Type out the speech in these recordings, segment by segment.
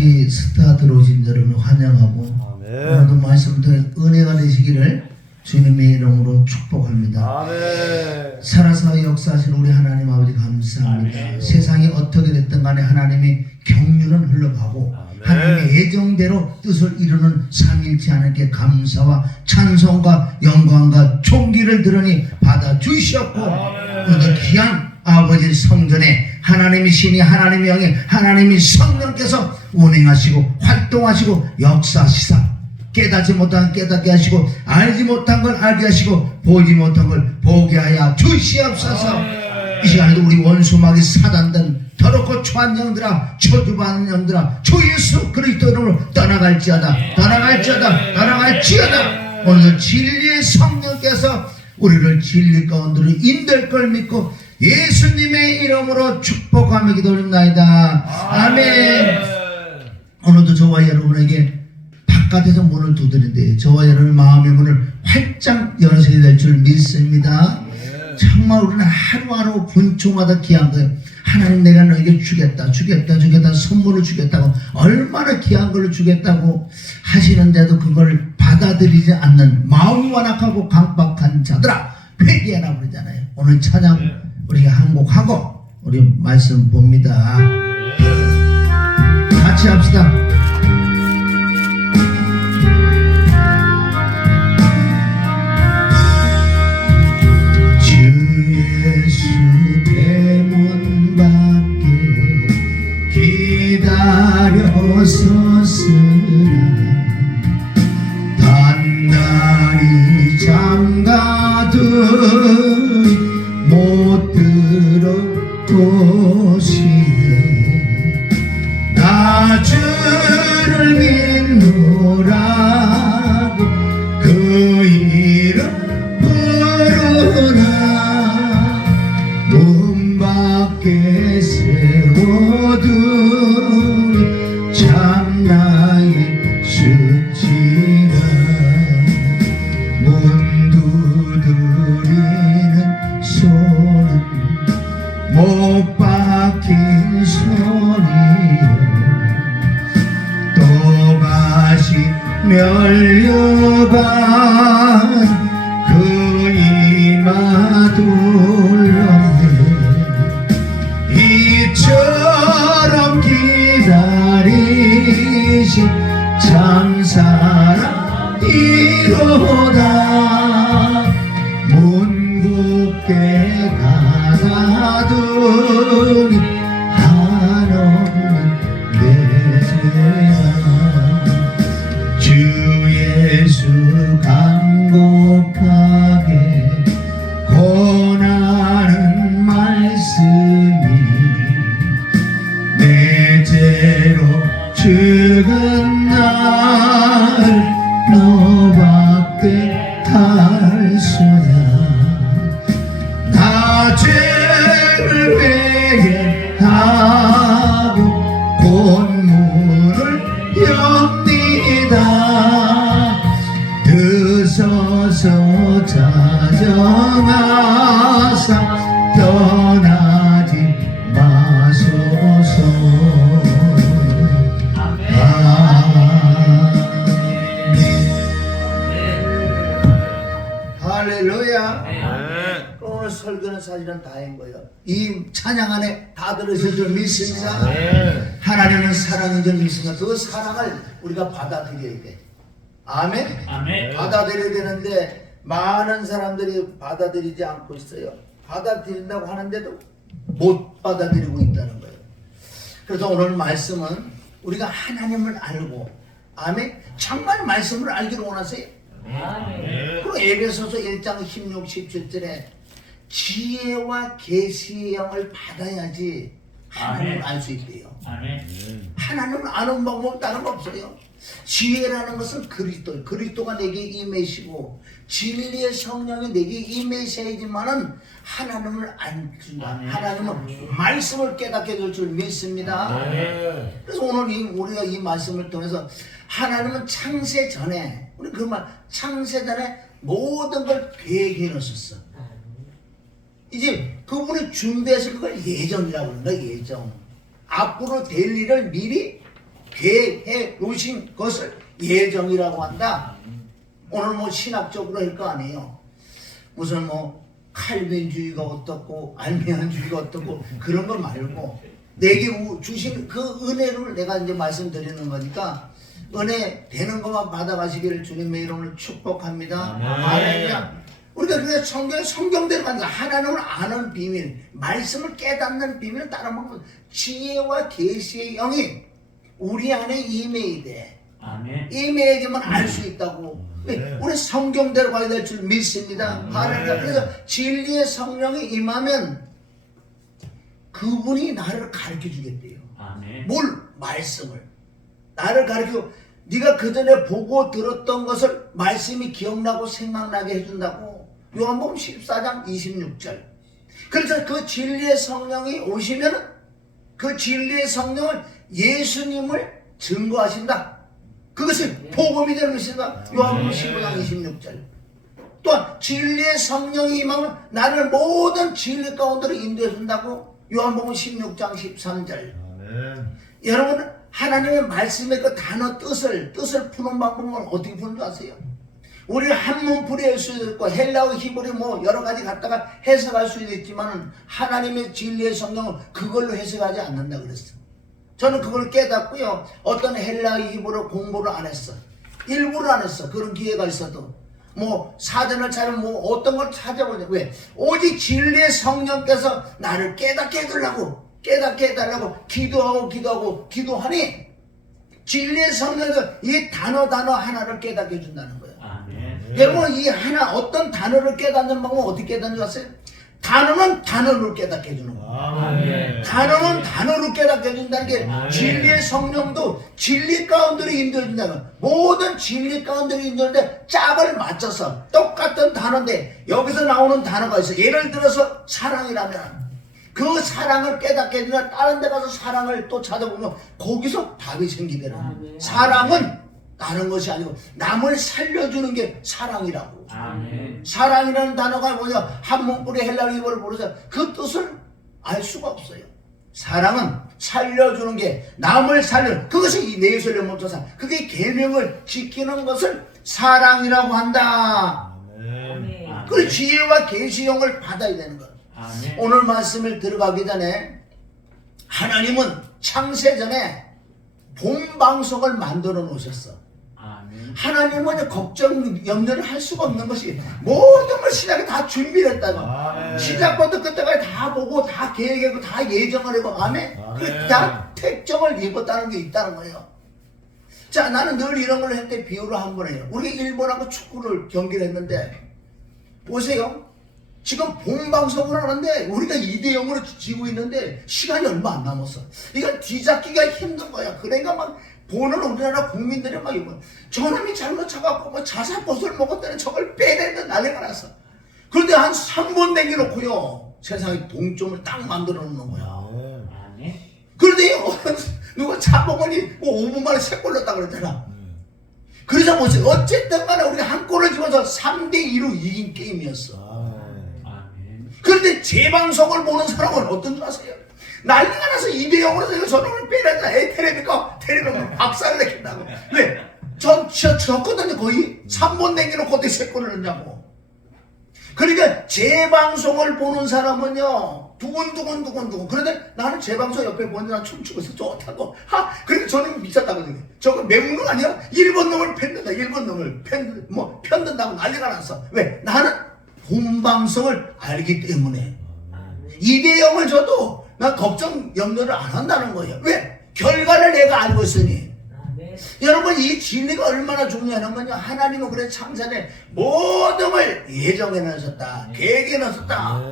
다시 스타 들어오신 여러분을 환영하고 오늘도 말씀 통해 은혜가 되시기를 주님의 이름으로 축복합니다. 살아서 역사하신 우리 하나님 아버지 감사합니다. 세상이 어떻게 됐든 간에 하나님의 경륜은 흘러가고 하나님의 예정대로 뜻을 이루는 삼일치 하나님께 감사와 찬송과 영광과 존귀를 드러니 받아주시옵고 오늘 귀한 아버지 성전에 하나님의 신이 하나님의 영이 하나님의 성령께서 운행하시고 활동하시고 역사하시사 깨닫지 못한 걸 깨닫게 하시고 알지 못한 걸 알게 하시고 보지 못한 걸 보게 하여 주시옵소서. 이 시간에도 우리 원수마귀 사단들 더럽고 초한 영들아 저주받는 영들아 주 예수 그리스도 이름으로 떠나갈지어다 떠나갈지어다 떠나갈지어다. 오늘 진리의 성령께서 우리를 진리 가운데로 인도할 걸 믿고 예수님의 이름으로 축복하며 기도드립니다. 아멘. 오늘도 저와 여러분에게 바깥에서 문을 두드린데 저와 여러분의 마음의 문을 활짝 열어서야 될 줄 믿습니다. 정말 우리는 하루하루 분초마다 귀한 거예요. 하나님 내가 너에게 주겠다 선물을 주겠다고 얼마나 귀한 걸 주겠다고 하시는데도 그걸 받아들이지 않는 마음이 완악하고 강박한 자들아 회개하라 그러잖아요. 오늘 찬양 우리가 항복하고 우리 말씀 봅니다. 같이 합시다. 기다렸었으나 단단히 잠가둔 못 들어오시네. 나 주를 믿노라고 그 이름 부르나 문 밖에 세워둔 참나의 수치라 문 두드리는 손은 못 박힌 손이요 또다시 멸려간 그 이마 둘렀네. 이처럼 기다리신 참사랑 이로다. 문 굳게 닫아두니 한없는 내 죄가 주 예수 간곡하게 권하는 말씀이 내 죄로 죽은 날 너밖에 할 수냐. 나 죄를 회개하고 본문을 엽니다. 드서서 자정하사 떠나지 마소서. 할렐루야. 오늘 설교는 사실은 다인 거예요. 이 찬양 안에 다 들으실 줄 믿습니다. 하나님은 사랑인 줄 믿습니다. 그 사랑을 우리가 받아들여야 돼. 아멘? 아멘. 받아들여야 되는데 많은 사람들이 받아들이지 않고 있어요. 받아들인다고 하는데도 못 받아들이고 있다는 거예요. 그래서 오늘 말씀은 우리가 하나님을 알고 아멘? 정말 말씀을 알기를 원하세요? 그리고 에베소서 1장 16, 17절에 지혜와 계시의 영을 받아야지 하나님을 알 수 있대요. 하나님을 아는 방법 다른 거 없어요. 지혜라는 것은 그리스도가 내게 임하시고 진리의 성령이 내게 임하셔야지만은 하나님을 안 준다. 하나님은 말씀을 깨닫게 될 줄 믿습니다. 그래서 오늘 우리가 이 말씀을 통해서 하나님은 창세 전에 우리 그 말 창세 전에 모든 걸 계획해 놓으셨어. 이제 그분이 준비해서 그걸 예정이라고 그런다. 예정. 앞으로 될 일을 미리 계획해 놓으신 것을 예정이라고 한다. 오늘 뭐 신학적으로 할 거 아니에요. 무슨 뭐 칼빈주의가 어떻고 알미안주의가 어떻고 그런 거 말고 내게 주신 그 은혜를 내가 이제 말씀드리는 거니까 은혜 되는 것만 받아가시기를 주님의 이름으로 축복합니다. 할렐루야. 우리가 그래 성경대로 만든 하나님을 아는 비밀, 말씀을 깨닫는 비밀을 따라 먹는 지혜와 계시의 영이 우리 안에 임해야 돼. 임해야지만 알 수 있다고. 우리 성경대로 가야 될 줄 믿습니다. 할렐루야. 그래서 진리의 성령이 임하면 그분이 나를 가르쳐 주겠대요. 뭘? 말씀을. 나를 가르쳐. 네가 그전에 보고 들었던 것을 말씀이 기억나고 생각나게 해준다고. 요한복음 14장 26절. 그래서 그 진리의 성령이 오시면 그 진리의 성령은 예수님을 증거하신다. 그것이 복음이 되는 것이다. 요한복음 15장 26절. 또한 진리의 성령이 임하면 나를 모든 진리 가운데로 인도해 준다고. 요한복음 16장 13절. 여러분 하나님의 말씀의 그 단어 뜻을 푸는 방법은 어떻게 푸는 줄 아세요? 우리는 한문풀이 할 수도 있고 헬라어 히브리 뭐 여러 가지 갖다가 해석할 수도 있지만 하나님의 진리의 성령은 그걸로 해석하지 않는다 그랬어. 저는 그걸 깨닫고요. 어떤 헬라어 히브리 공부를 안 했어. 일부러 안 했어. 그런 기회가 있어도. 뭐 사전을 찾으면 뭐 어떤 걸 찾아보냐. 왜? 오직 진리의 성령께서 나를 깨닫게 해달라고 기도하니 진리의 성령에서 이 단어 하나를 깨닫게 해준다는 거예요. 여러분 이 하나 어떤 단어를 깨닫는 방법은 어떻게 깨닫는 줄 아세요? 단어는 단어를 깨닫게 해주는 거예요. 단어는 단어를 깨닫게 해준다는 게 진리의 성령도 진리 가운데로 인도해 준다는 거예요. 모든 진리 가운데로 인도하는데 짝을 맞춰서 똑같은 단어인데 여기서 나오는 단어가 있어요. 예를 들어서 사랑이라면 그 사랑을 깨닫게 해주면 다른 데 가서 사랑을 또 찾아보면 거기서 답이 생기더라고요. 사랑은 다른 것이 아니고 남을 살려주는 게 사랑이라고. 사랑이라는 단어가 뭐냐? 한문풀이 헬라어 히브리어를 보면서 그 뜻을 알 수가 없어요. 사랑은 살려주는 게 남을 그것이 이 내술의 멈춰서 그게 계명을 지키는 것을 사랑이라고 한다. 그 지혜와 계시형을 받아야 되는 거예요. 오늘 말씀을 들어가기 전에 하나님은 창세 전에 본방송을 만들어 놓으셨어. 하나님은 걱정, 염려를 할 수가 없는 것이 모든 걸 시작에 다 준비를 했다고. 시작부터 끝까지 다 보고 다 계획하고 다 예정을 하고 아멘. 다 택정을 입었다는 게 있다는 거예요. 자, 나는 늘 이런 걸 했는데 비유를 한 번 해요. 우리가 일본하고 축구를 경기를 했는데 보세요. 지금 본방송을 하는데 우리가 2대0으로 지고 있는데 시간이 얼마 안 남았어. 이건 뒤잡기가 힘든 거야. 그러니까 막 보는 우리나라 국민들이 막 이거 저놈이 잘못 쳐갖고 뭐 자살버섯을 먹었다는 저걸 빼내는 난리가 났어. 그런데 한 3번 남겨놓고요 세상에 동점을 딱 만들어 놓는 거야. 그런데 누가 차범근이 뭐 5분 만에 3골 넣었다 그랬잖아. 그래서 뭐지 어쨌든 간에 우리가 한 골을 집어서 3대2로 이긴 게임이었어. 그런데 재방송을 보는 사람은 어떤 줄 아세요? 난리가 나서 2대0으로 이거 저놈을 빼내자. 테레비가 박살을 내겠다고. 왜? 졌거든요 거의. 3번 남겨놓고 어떻게 3골을 넣냐고. 그러니까 재방송을 보는 사람은요 두근두근. 그런데 나는 재방송 옆에 보는 사람 춤추고 있어. 좋다고. 그러니까 저는 미쳤다고. 저거 매국노 아니야? 일본 놈을 펜든다. 일본 놈을 편든다고 난리가 났어. 왜? 나는 본방송을 알기 때문에 2대0을 줘도 난 걱정 염려를 안 한다는 거예요. 왜? 결과를 내가 알고 있으니. 여러분 이 진리가 얼마나 중요하냐면요 하나님은 그래 창세전에 모든 걸 예정해 놓으셨다. 계획해 놓으셨다.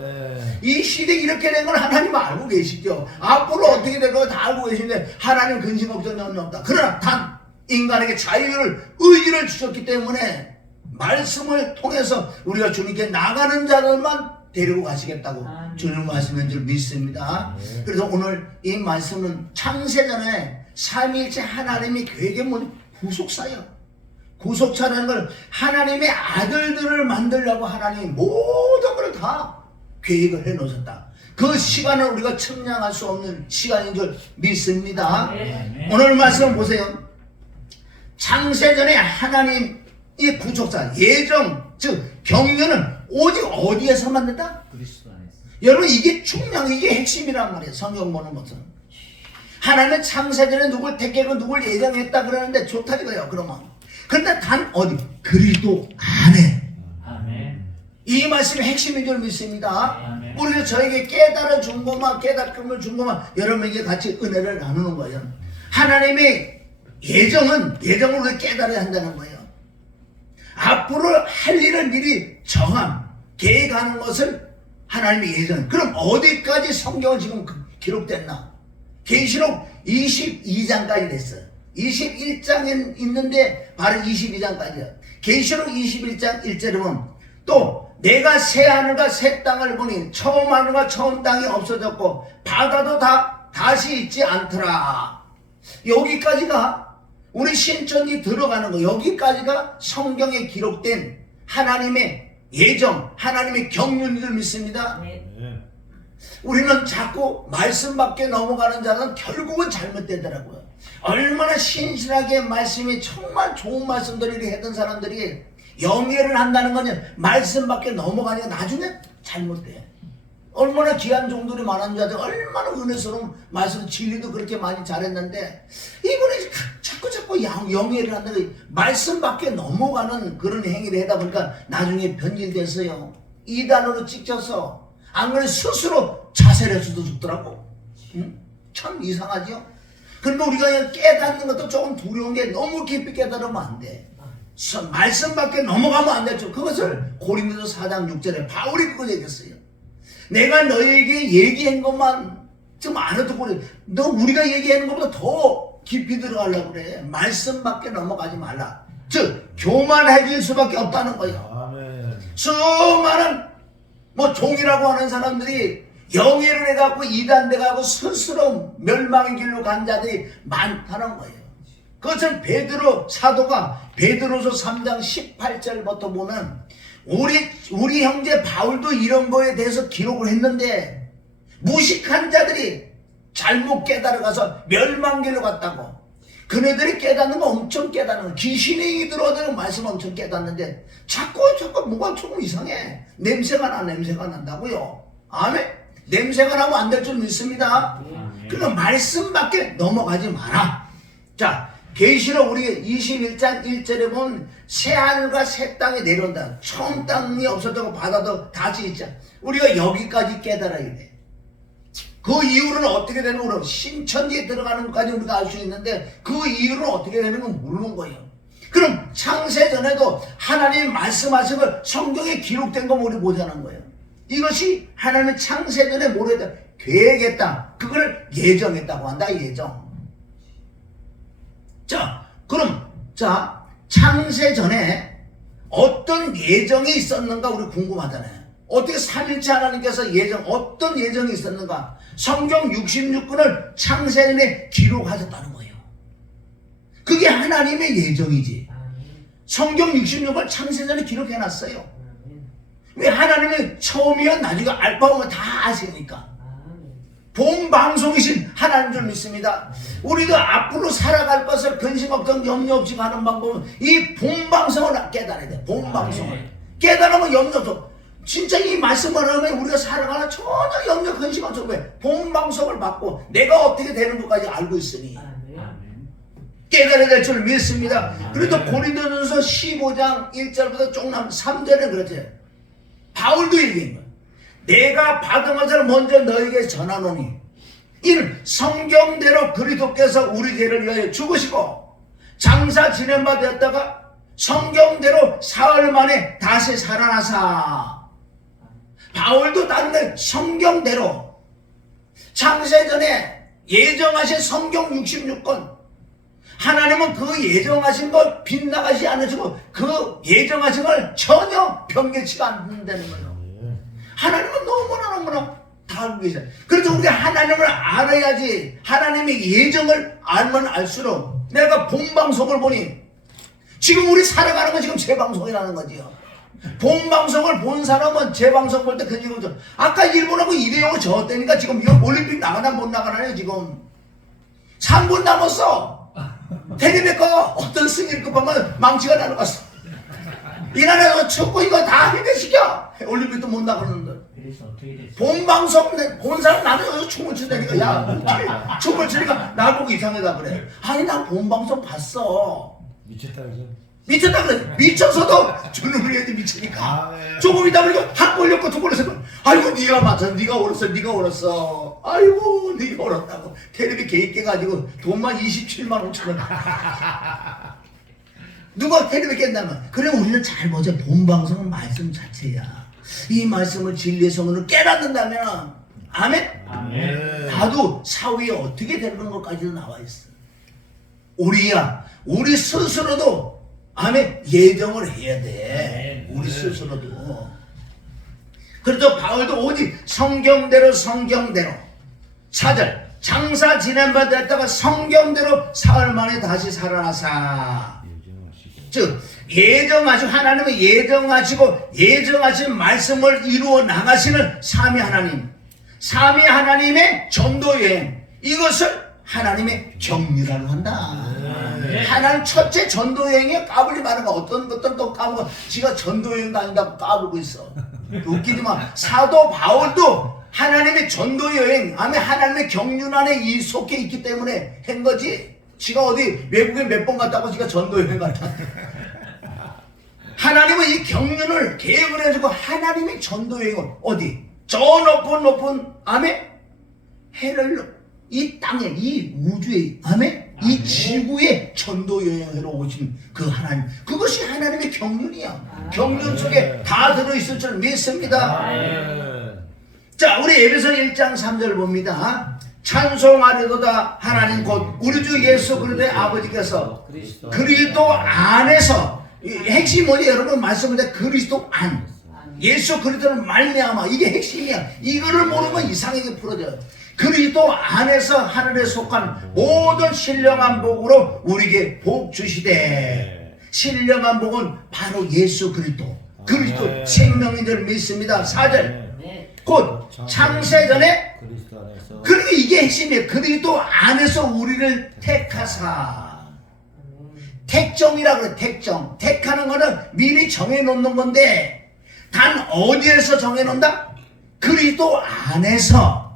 이 시대 이렇게 된 건 하나님 알고 계시죠. 앞으로 어떻게 될 거 다 알고 계시는데 하나님 근심 걱정은 없다. 그러나 단 인간에게 자유를 의지를 주셨기 때문에 말씀을 통해서 우리가 주님께 나가는 자들만 데리고 가시겠다고 주님 말씀인 줄 믿습니다. 그래서 오늘 이 말씀은 창세전에 삼위일체 하나님이 계획의 구속사예요. 구속사라는 걸 하나님의 아들들을 만들려고 하나님이 모든 걸 다 계획을 해놓으셨다. 그 시간을 우리가 측량할 수 없는 시간인 줄 믿습니다. 오늘 말씀 보세요. 창세전에 하나님이 구속사, 예정, 즉 경륜은 오직 어디에서 만든다? 그리스도 안에서. 여러분 이게 중요한, 이게 핵심이란 말이에요. 성경 보는 것은. 하나님은 창세전에 누굴 택하고 누굴 예정했다 그러는데 좋다 이거예요. 그러면. 근데 단 어디? 그리스도 안에. 아멘. 이 말씀이 핵심인 줄 믿습니다. 아멘. 우리가 저에게 깨달아 준 것만, 깨닫음을 준 것만 여러분에게 같이 은혜를 나누는 거예요. 하나님의 예정을 우리가 깨달아야 한다는 거예요. 앞으로 할 일을 미리 계획하는 것을 하나님의 예정. 그럼 어디까지 성경은 지금 기록됐나? 계시록 22장까지 됐어요. 21장에 있는데 바로 22장까지야. 계시록 21장 1절에 보면 또 내가 새 하늘과 새 땅을 보니 처음 하늘과 처음 땅이 없어졌고 바다도 다시 있지 않더라. 여기까지가 우리 신천지 들어가는 거, 여기까지가 성경에 기록된 하나님의 예정, 하나님의 경륜인 줄 믿습니다. 우리는 자꾸 말씀 밖에 넘어가는 자는 결국은 잘못되더라고요. 얼마나 신실하게 말씀이 정말 좋은 말씀들을 했던 사람들이 영예를 한다는 거는 말씀 밖에 넘어가니까 나중에 잘못돼. 얼마나 귀한 종들이 많은 줄 알죠. 얼마나 은혜스러운 말씀, 진리도 그렇게 많이 잘했는데 이분이 자꾸 영예를 한다고 말씀 밖에 넘어가는 그런 행위를 하다 보니까 나중에 변질됐어요. 이단으로 찍혀서 안 그래 스스로 자살할 수도 죽더라고. 참 이상하죠. 그런데 우리가 깨닫는 것도 조금 두려운 게 너무 깊이 깨달으면 안 돼. 말씀 밖에 넘어가면 안 되죠. 그것을 고린도서 4장 6절에 바울이 그거 얘기했어요. 내가 너에게 얘기한 것만 좀 알아듣고 그래. 너 우리가 얘기하는 것보다 더 깊이 들어가려고 그래. 말씀 밖에 넘어가지 말라. 즉 교만해질 수밖에 없다는 거예요. 아멘. 수많은 종이라고 하는 사람들이 영예를 해갖고 이단돼가고 스스로 멸망의 길로 간 자들이 많다는 거예요. 그것은 베드로 사도가 베드로서 3장 18절부터 보면 우리 형제 바울도 이런 거에 대해서 기록을 했는데 무식한 자들이 잘못 깨달아가서 멸망길로 갔다고. 그네들이 깨닫는 거 엄청 깨닫는 거. 귀신이 들어오는 말씀 엄청 깨닫는데 자꾸 뭐가 조금 이상해. 냄새가 난다고요. 아멘. 냄새가 나면 안 될 줄 믿습니다. 그러니까 말씀밖에 넘어가지 마라. 자, 계시록 우리 21장 1절에 보면 새 하늘과 새 땅이 내려온다. 처음 땅이 없어지고 바다도 다시 있자. 우리가 여기까지 깨달아야 돼. 그 이유는 어떻게 되는 거로 신천지에 들어가는 것까지 우리가 알 수 있는데 그 이유는 어떻게 되는 건 모르는 거예요. 그럼 창세전에도 하나님이 말씀하신 걸 성경에 기록된 거 우리 보자는 거예요. 이것이 하나님의 창세전에 뭘 했다? 계획했다. 그걸 예정했다고 한다. 예정. 그럼 창세전에 어떤 예정이 있었는가 우리 궁금하잖아요. 어떻게 삼일째 하나님께서 어떤 예정이 있었는가? 성경 66권을 창세전에 기록하셨다는 거예요. 그게 하나님의 예정이지. 성경 66권을 창세전에 기록해놨어요. 왜? 하나님은 처음이야 나중에 알파 오메가 다 아시니까. 본 방송이신 하나님 줄 믿습니다. 우리도 앞으로 살아갈 것을 근심 걱정 염려 없이 가는 방법은 이 본 방송을 깨달아야 돼. 본 방송을 깨달으면 염려 없어. 진짜 이 말씀을 하면 우리가 살아가는 전혀 염려 근심 없어. 왜? 본 방송을 받고 내가 어떻게 되는 것까지 알고 있으니 깨달아야 될 줄 믿습니다. 그래도 고린도전서 15장 1절부터 쭉 나면 3절에 그렇지. 바울도 얘기한 거야. 내가 받은 것을 먼저 너에게 전하노니 이는 성경대로 그리스도께서 우리 죄를 위하여 죽으시고 장사 지낸 바 되었다가 성경대로 사흘 만에 다시 살아나사. 바울도 다른데 성경대로 창세전에 예정하신 성경 66권 하나님은 그 예정하신 걸 빗나가지 않으시고 그 예정하신 걸 전혀 변개치가 않는다는 거예요. 하나님은 너무나 다 알고 계셔요. 그래서 우리가 하나님을 알아야지. 하나님의 예정을 알면 알수록 내가 본 방송을 보니 지금 우리 살아가는 건 지금 제 방송이라는 거지요. 본 방송을 본 사람은 제 방송 볼 때 그 지금 아까 일본하고 2대0 졌다니까 지금 이거 올림픽 나가나 못 나가나요 지금 3분 남았어. 테레비가 어떤 승리급 보면 망치가 날아갔어. 이 나라에서 축구 이거 다 해결시켜. 올림픽도 못 나가는데. 본 방송 본 사람 나는 여기서 춤을 추다니까 야 춤을 추니까 나보고 이상하다 그래. 아니 난 본 방송 봤어. 미쳤다 그래. 미쳐서도 저놈을 해야지 미치니까. 조금 있다 보니까 한 골 넣고 두 골 넣었어. 아이고 네가 맞아. 네가 옳았어. 아이고 네가 옳았다고. 테레비 개입 깨가지고 돈만 27만 5천 원. 누가 테레비 깬다면 그래 우리는 잘 보자. 본 방송은 말씀 자체야. 이 말씀을 진리의 성으로 깨닫는다면 아멘? 나도 사후에 어떻게 되는 것까지도 나와 있어. 우리 스스로도 아멘 예정을 해야 돼. 우리 스스로도. 그래도 바울도 오직 성경대로 4절 장사 지낸 바 됐다가 성경대로 사흘 만에 다시 살아나사. 즉 예정하시고 하나님은 예정하신 말씀을 이루어 나가시는 삼위 하나님의 전도여행, 이것을 하나님의 경륜이라고 한다. 하나님 첫째 전도여행에 까불지 마는 거. 어떤 것들은 또 까불고 지가 전도여행 다닌다고 까불고 있어. 웃기지만 사도 바울도 하나님의 전도여행, 하나님의 경륜 안에 속해 있기 때문에 한 거지. 지가 어디 외국에 몇 번 갔다고 지가 전도여행 갔다. 하나님은 이 경륜을 계획을 해주고 하나님의 전도여행을 어디? 저 높은 해를 이 땅에 이 우주에 이 지구에 전도여행으로 오신 그 하나님, 그것이 하나님의 경륜이야. 경륜 속에 다 들어있을 줄 믿습니다. 자, 우리 에베소 1장 3절 봅니다. 찬송하려도다 하나님 곧 우리 주 예수 그리스도의 아버지께서 그리스도 안에서, 핵심이 뭐지 여러분? 말씀인데 그리스도 안, 예수 그리스도를 말미암아, 이게 핵심이야. 이거를 모르면 이상하게 풀어져요. 그리스도 안에서 하늘에 속한 모든 신령한 복으로 우리에게 복 주시되, 신령한 복은 바로 예수 그리스도 생명인 줄 믿습니다. 4절 곧 창세전에, 그러니까 이게 핵심이에요. 그리스도 안에서 우리를 택하사. 택정이라고 그래. 택하는 거는 미리 정해놓는 건데, 단 어디에서 정해놓는다? 그리스도 안에서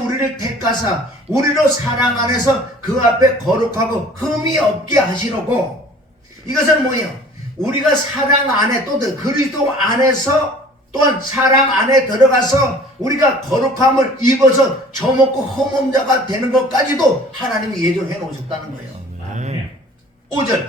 우리를 택하사 우리로 사랑 안에서 그 앞에 거룩하고 흠이 없게 하시려고. 이것은 뭐예요? 우리가 사랑 안에, 또 그리스도 안에서 또한 사랑 안에 들어가서 우리가 거룩함을 입어서 저먹고 흠없는 자가 되는 것까지도 하나님이 예정해 놓으셨다는 거예요. 5절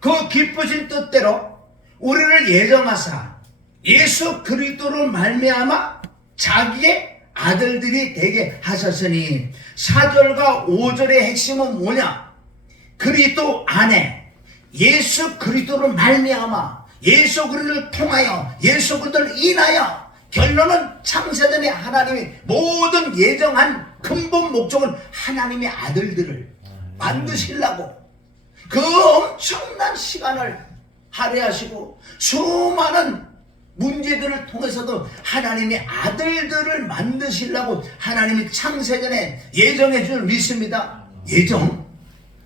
그 기쁘신 뜻대로 우리를 예정하사 예수 그리스도로 말미암아 자기의 아들들이 되게 하셨으니. 4절과 5절의 핵심은 뭐냐? 그리스도 안에 예수 그리스도로 말미암아, 예수 그리스도를 통하여, 예수 그리스도를 인하여. 결론은 창세전에 하나님이 모든 예정한 근본 목적은 하나님의 아들들을 만드시려고 그 엄청난 시간을 할애하시고 수많은 문제들을 통해서도 하나님의 아들들을 만드시려고 하나님이 창세전에 예정해 줄 믿습니다.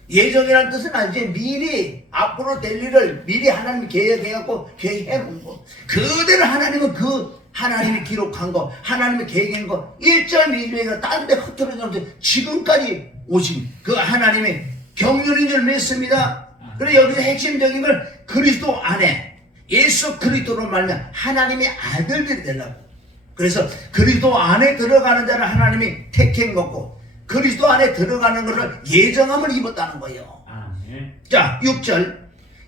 예정이라는 뜻은 이제 미리 앞으로 될 일을 미리 하나님이 계획해갖고 계획해 놓은 거, 그대로 하나님은 하나님이 기록한 거, 하나님이 계획한 거 1절 2절에 다른 데 흩어져서 지금까지 오신 그 하나님의 경륜인 줄 믿습니다. 그리고 여기서 핵심적인 걸 그리스도 안에 예수 그리스도로 말하면 하나님의 아들들이 되려고. 그래서 그리스도 안에 들어가는 자를 하나님이 택한 거고, 그리스도 안에 들어가는 것을 예정함을 입었다는 거예요. 자, 6절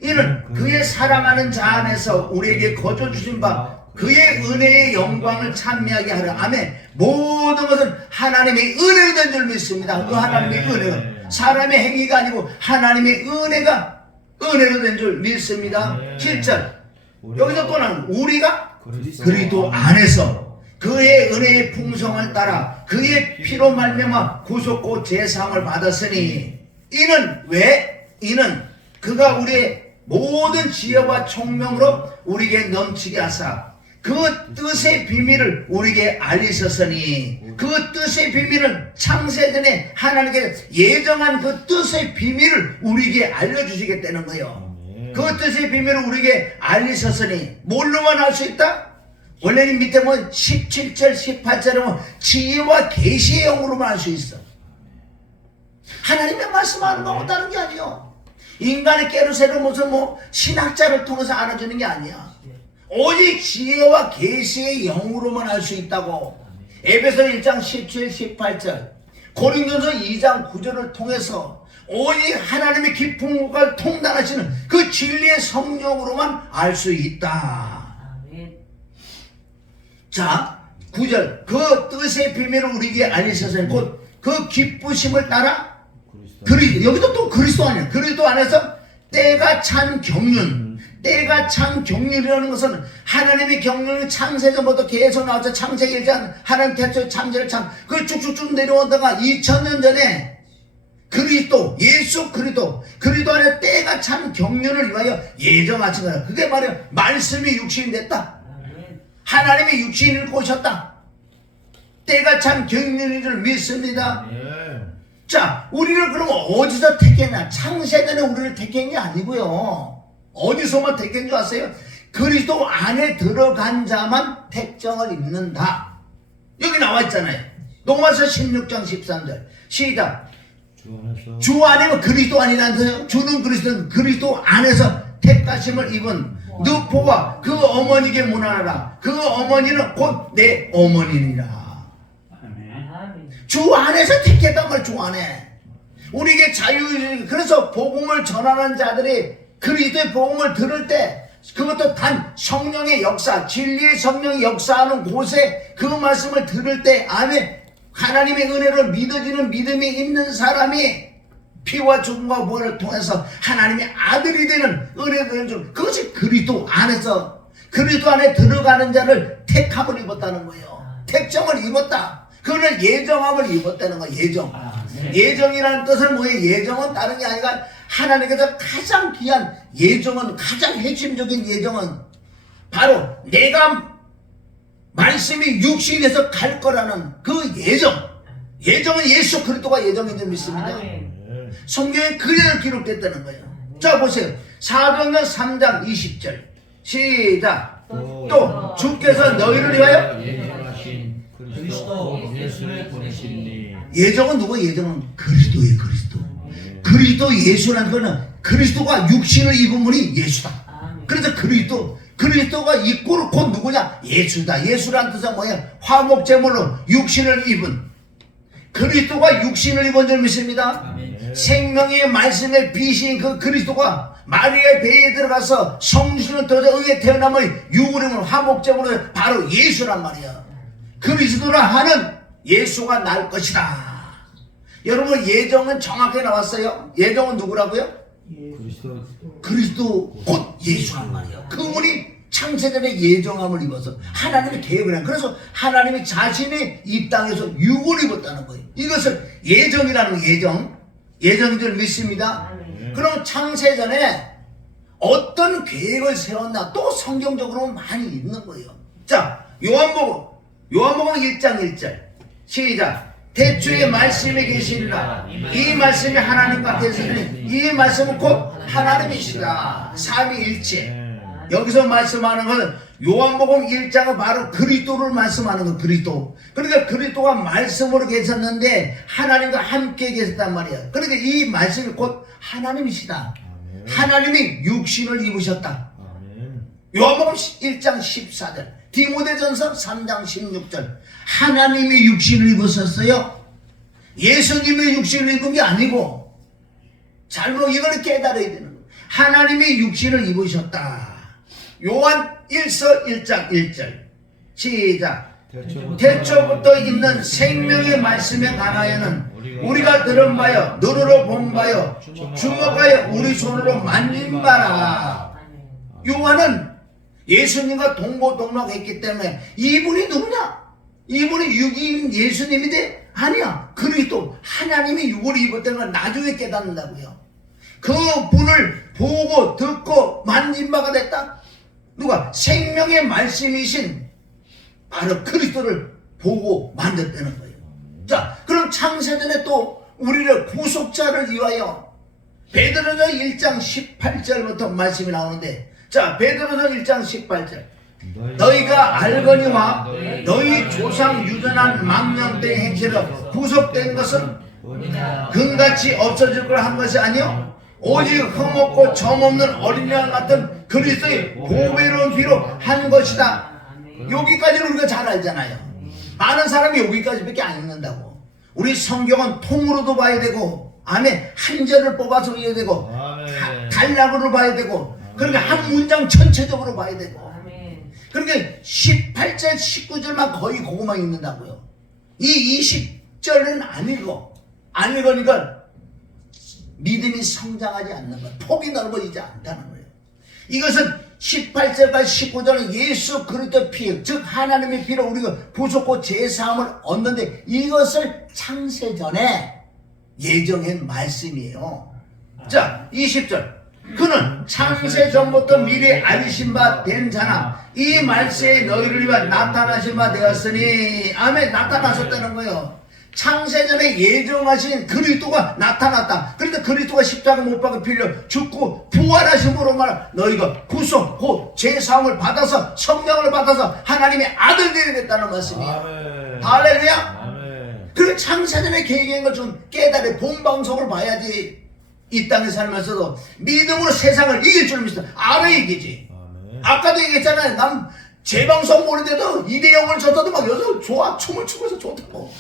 이는 그의 사랑하는 자 안에서 우리에게 거저 주신 바 그의 은혜의 영광을 찬미하게 하려. 아멘. 모든 것은 하나님의 은혜로 된 줄 믿습니다. 그 하나님의 은혜가 사람의 행위가 아니고 하나님의 은혜가 은혜로 된 줄 믿습니다. 7절 여기서 또 나는 우리가 그리스도 안에서 그의 은혜의 풍성을 따라 그의 피로 말미암아 구속고 제사함을 받았으니. 이는 왜? 이는 그가 우리의 모든 지혜와 총명으로 우리에게 넘치게 하사 그 뜻의 비밀을 우리에게 알리셨으니 그 뜻의 비밀은 창세전에 하나님께 예정한 그 뜻의 비밀을 우리에게 알려주시겠다는 거예요. 그 뜻의 비밀을 우리에게 알리셨으니 뭘로만 알 수 있다? 원래는 밑에 뭐 17절 18절은 지혜와 계시의 영으로만 알 수 있어. 하나님의 말씀하는 거 다른 게 아니요. 인간의 깨르세로 무슨 뭐 신학자를 통해서 알아주는 게 아니야. 오직 지혜와 계시의 영으로만 알 수 있다고. 에베소 1장 17, 18절, 고린도서 2장 9절을 통해서 오직 하나님의 깊은 곳을 통달하시는 그 진리의 성령으로만 알 수 있다. 자, 9절, 그 뜻의 비밀을 우리에게 알리셨으니 곧 그 기쁘심을 따라 그리스도, 여기도 또 그리스도 아니야. 그리스도 안에서 때가 찬 경륜. 때가 찬 경륜이라는 것은 하나님의 경륜이 창세전부터 계속 나왔죠. 창세기 1장 하나님 태초에 창세를 그걸 쭉쭉쭉 내려오다가 2000년 전에 그리스도, 예수 그리스도 안에 때가 찬 경륜을 위하여 예정하신 거야. 그게 바로 말씀이 육신이 됐다. 하나님이 육신을 꼬셨다. 때가 참 경륜인 줄 믿습니다. 자, 우리를 그러면 어디서 택했냐? 창세전에 우리를 택한 게 아니고요. 어디서만 택한 줄 아세요? 그리스도 안에 들어간 자만 택정을 입는다. 여기 나와 있잖아요. 로마서 16장 13절 시작. 주 안에는 그리스도 아니라서요. 주는 그리스도 안에서 택하심을 입은 너포와 그 어머니에게 문안하라. 그 어머니는 곧 내 어머니니라. 주 안에서 택했단 말이야. 주 안에 우리에게 자유. 그래서 복음을 전하는 자들이 그리스도의 복음을 들을 때 그것도 단 성령의 역사, 진리의 성령이 역사하는 곳에 그 말씀을 들을 때 안에 하나님의 은혜로 믿어지는 믿음이 있는 사람이 피와 죽음과 부활을 통해서 하나님의 아들이 되는 은혜를 줄, 그것이 그리스도 안에서, 그리스도 안에 들어가는 자를 택함을 입었다는 거예요. 택정을 입었다. 그걸 예정함을 입었다는 거예요. 예정. 예정이라는 뜻은 뭐예요? 예정은 다른 게 아니라 하나님께서 가장 귀한 예정은, 가장 핵심적인 예정은 바로 내가 말씀이 육신에서 갈 거라는 그 예정. 예정은 예수 그리스도가 예정인 줄 믿습니다. 성경에 그대로 기록됐다는 거예요. 자, 보세요. 사도행전 3장 20절 시작. 또 주께서 너희를 위하여 그리스도 예수를 보내시니. 예정은 누구? 예정은 그리스도의 그리스도. 그리스도 예수라는 거는 그리스도가 육신을 입은 분이 예수다. 그래서 그리스도가 입고 곧 누구냐? 예수다. 예수라는 뜻은 뭐예요? 화목제물로 육신을 입은, 그리스도가 육신을 입은 줄 믿습니다. 생명의 말씀의 빛인 그 그리스도가 마리아의 배에 들어가서 성신을 터져 의에 태어남의 유물임을 화목제물로 바로 예수란 말이야. 그리스도라 하는 예수가 날 것이다. 여러분, 예정은 정확하게 나왔어요. 예정은 누구라고요? 그리스도 곧 예수란 말이야. 그분이 창세전에 예정함을 입어서 하나님의 계획을 한, 그래서 하나님이 자신이 이 땅에서 육을 입었다는 거예요. 이것을 예정이라는 예정인 줄 믿습니다. 그럼 창세전에 어떤 계획을 세웠나 또 성경적으로 많이 있는 거예요. 자, 요한복음 1장 1절 시작. 태초에 말씀이 계시니라. 이 말씀이 하나님과 계시니 이 말씀은 곧 하나님이시라. 삼위일체. 여기서 말씀하는 것은 요한복음 1장은 바로 그리스도를 말씀하는 거. 그리스도. 그러니까 그리스도가 말씀으로 계셨는데 하나님과 함께 계셨단 말이야. 그러니까 이 말씀이 곧 하나님이시다. 하나님이 육신을 입으셨다. 요한복음 1장 14절 디모데전서 3장 16절 하나님이 육신을 입으셨어요. 예수님이 육신을 입은 게 아니고, 잘못 이걸 깨달아야 되는 거예요. 하나님이 육신을 입으셨다. 요한 1서 1장 1절 시작. 태초부터 있는 생명의 말씀에 관하여는 우리가 들은 바요 눈으로 본 바요 주목하여 우리 손으로 만진 바라. 요한은 예수님과 동고동락했기 때문에 이분이 누구냐? 이분이 육인 예수님인데 아니야. 그리스도 하나님이 육을 입었다는 걸 나중에 깨닫는다고요. 그 분을 보고 듣고 만진 바가 됐다. 누가? 생명의 말씀이신 바로 그리스도를 보고 만졌다는 거예요. 자, 그럼 창세전에 또 우리를 구속자를 위하여 베드로전 1장 18절부터 말씀이 나오는데, 자, 베드로전 1장 18절. 너희가 알거니와 너희 조상 유전한 망령 때의 행실로 구속된 것은 금같이 없어질 걸 한 것이 아니요 오직 흠없고 점없는 어린 양 같은 그리스도의 보배로운 피로 한 것이다. 여기까지는 우리가 잘 알잖아요. 많은 사람이 여기까지밖에 안 읽는다고. 우리 성경은 통으로도 봐야 되고, 안에 한 절을 뽑아서 읽어야 되고, 단락으로 봐야 되고, 그러니까 한 문장 전체적으로 봐야 되고, 그러니까 18절 19절만 거의 그거만 읽는다고요. 이 20절은 안 읽으니까 믿음이 성장하지 않는 거예요. 폭이 넓어지지 않다는 거예요. 이것은 18절까지 19절은 예수 그리스도 피, 즉 하나님의 피로 우리가 부속고 제사함을 얻는데, 이것을 창세전에 예정한 말씀이에요. 자, 20절. 그는 창세전부터 미리 알리신 바 된 자나 이 말세에 너희를 위하여 나타나신 바 되었으니. 아멘. 나타나셨다는 거예요. 창세전에 예정하신 그리스도가 나타났다. 그런데 그리스도가 십자가 못 박아 빌려 죽고 부활하심으로 말 너희가 구속 곧 제사함을 받아서 성령을 받아서 하나님의 아들들이 됐다는 말씀이에요. 할렐루야. 그 창세전에 계획한 걸 좀 깨달아 본방송을 봐야지. 이 땅에 살면서도 믿음으로 세상을 이길 줄 믿어. 알아 이기지. 아까도 얘기했잖아요. 난 재방송 보는데도 2대0을 졌어도 막 여기서 좋아. 춤을 추면서 좋다고.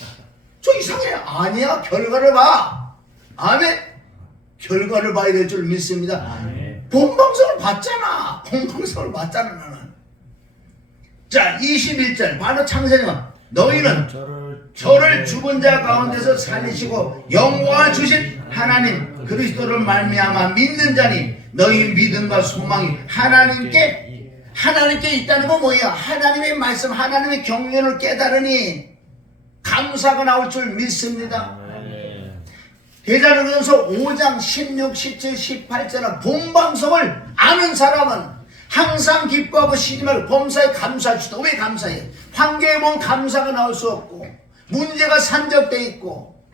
저 이상해. 아니야. 결과를 봐. 아멘. 결과를 봐야 될 줄 믿습니다. 본방송을 봤잖아. 본방송을 봤잖아 나는. 자, 21절 바로 창세전. 너희는 저를 죽은 자 가운데서 살리시고 영광을 주신 하나님 그리스도를 말미암아 믿는 자니 너희 믿음과 소망이 하나님께 있다는 건 뭐예요? 하나님의 말씀, 하나님의 경륜을 깨달으니 감사가 나올 줄 믿습니다. 데살로니가서 5장 16, 17, 18절은 본방송을 아는 사람은 항상 기뻐하고 쉬지 말고 범사에 감사할 수도. 왜 감사해요? 환경에 보면 감사가 나올 수 없고, 문제가 산적돼 있고,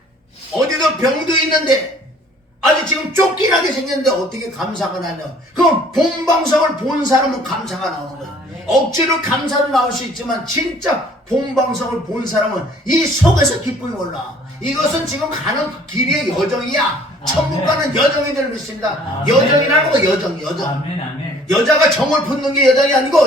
어디도 병도 있는데 아주 지금 쫓기나게 생겼는데 어떻게 감사가 나냐? 그럼 본방송을 본 사람은 감사가 나오는 거예요. 억지로 감사로 나올 수 있지만 진짜 본방송을 본 사람은 이 속에서 기쁨이 올라. 이것은 지금 가는 길의 여정이야. 천국 가는 여정인 줄 믿습니다. 여정이라는 거 여정. 여자가 정을 품는 게 여정이 아니고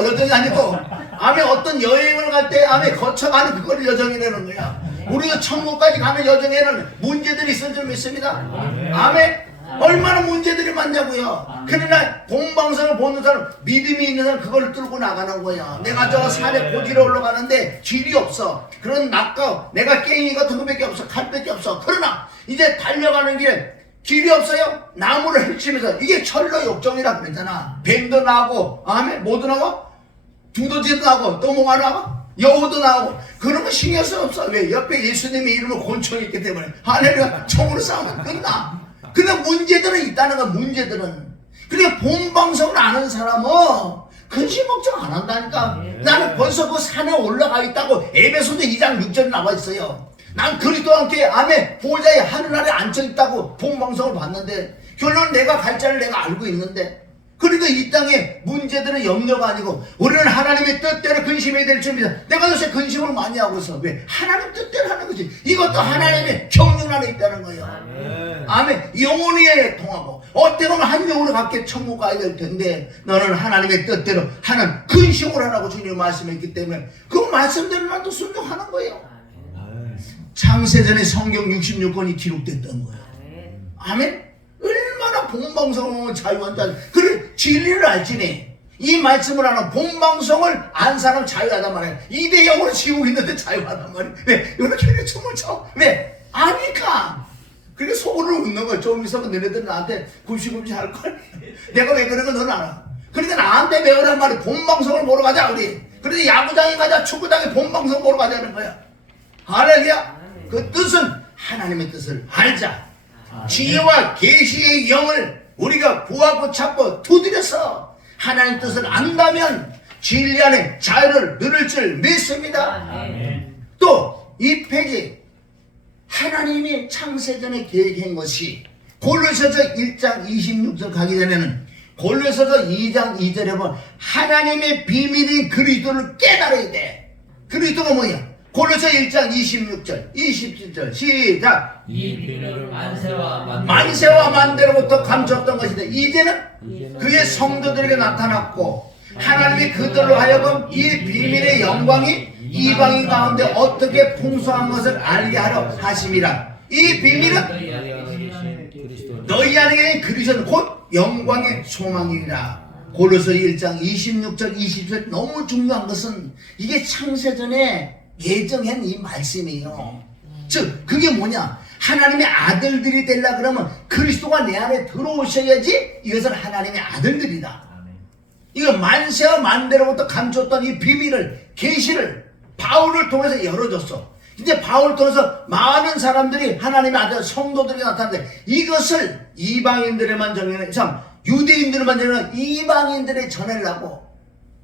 아멘. 어떤 여행을 갈 때 아멘 거쳐가는 그걸 여정이라는 거야. 우리가 천국까지 가는 여정에는 문제들이 있을 줄 믿습니다. 아멘. 얼마나 문제들이 많냐고요. 그러나 본방송을 보는 사람, 믿음이 있는 사람 그걸 뚫고 나가는 거야. 내가 저 산에 고지로 올라가는데 길이 없어. 그런 낙가 내가 깽이 같은 거밖에 없어. 칼밖에 없어. 그러나 이제 달려가는 길에 길이 없어요. 나무를 헤치면서 이게 철로 역정이라 그랬잖아. 뱀도 나오고 아멘. 뭐도 나와? 두더지도 나오고 또 뭐가 나와? 여우도 나오고. 그런 거 신경 쓸 없어. 왜? 옆에 예수님의 이름으로 곤충이 있기 때문에. 할렐루야. 총으로 싸우면 끝나. 근데 문제들은 있다는 거야. 문제들은. 그러니까 본방송을 아는 사람은 근심 걱정 안 한다니까. 나는 벌써 그 산에 올라가 있다고 에베소서 2장 6절에 나와 있어요. 난 그리스도와 함께 아멘 보좌에 하늘나라에 앉혀 있다고 본방송을 봤는데, 결론은 내가 갈 자를 내가 알고 있는데, 그러니까 이 땅의 문제들은 염려가 아니고 우리는 하나님의 뜻대로 근심해야 될 줄입니다. 내가 요새 근심을 많이 하고 있어. 왜? 하나님 뜻대로 하는 거지. 이것도 하나님의 경륜 안에 있다는 거예요. 아멘. 영혼이 통하고 어떻게 보면 한 영혼을 갖게 천국 가야 될 텐데, 너는 하나님의 뜻대로 하는 근심을 하라고 주님이 말씀했기 때문에 그 말씀대로 나도 순종하는 거예요. 창세전에 성경 66권이 기록됐던 거예요. 아멘. 얼마나 본방송을 자유한 자. 그래 진리를 알지니 이 말씀을 하는 본방송을 안 사람 자유하단 말이야. 2대0으로 지고 있는데 자유하단 말이야. 왜? 이렇게 춤을 춰. 왜? 아니까. 그게 속으로 웃는 거야. 좀 있으면 너네들 나한테 굽시굽시 할걸. 내가 왜 그런 거 너는 알아. 그러니까 나한테 배우란 말이야. 본방송을 보러 가자 우리. 그래서 야구장에 가자, 축구장에 본방송 보러 가자는 거야. 할렐루야. 그 뜻은 하나님의 뜻을 알자. 지혜와 계시의 영을 우리가 구하고 찾고 두드려서 하나님 뜻을 안다면 진리 안에 자유를 누릴 줄 믿습니다. 또 이 페이지 하나님이 창세전에 계획한 것이 골로새서 1장 26절 가기 전에는 골로새서 2장 2절에 보면 하나님의 비밀인 그리스도를 깨달아야 돼. 그리스도가 뭐야? 골로새 1장 26절 27절 시작. 이 비밀을 만세와 만대로부터 감추었던 것인데 이제는 그의 성도들에게 나타났고 하나님이 그들로 하여금 이 비밀의 영광이 이방인 가운데 어떻게 풍성한 것을 알게 하려 하심이라. 이 비밀은 너희 안에 계신 그리스도 곧 영광의 소망이라. 골로새 1장 26절 27절 너무 중요한 것은 이게 창세전에 예정한 이 말씀이에요. 즉 그게 뭐냐? 하나님의 아들들이 되려 그러면 그리스도가 내 안에 들어오셔야지 이것은 하나님의 아들들이다. 이거 만세와 만대로부터 감췄던 이 비밀을 계시를 바울을 통해서 열어줬어. 이제 바울을 통해서 많은 사람들이 하나님의 아들 성도들이 나타나는데 이것을 이방인들에만 전해는 참 유대인들만 전해는 이방인들에 전하려고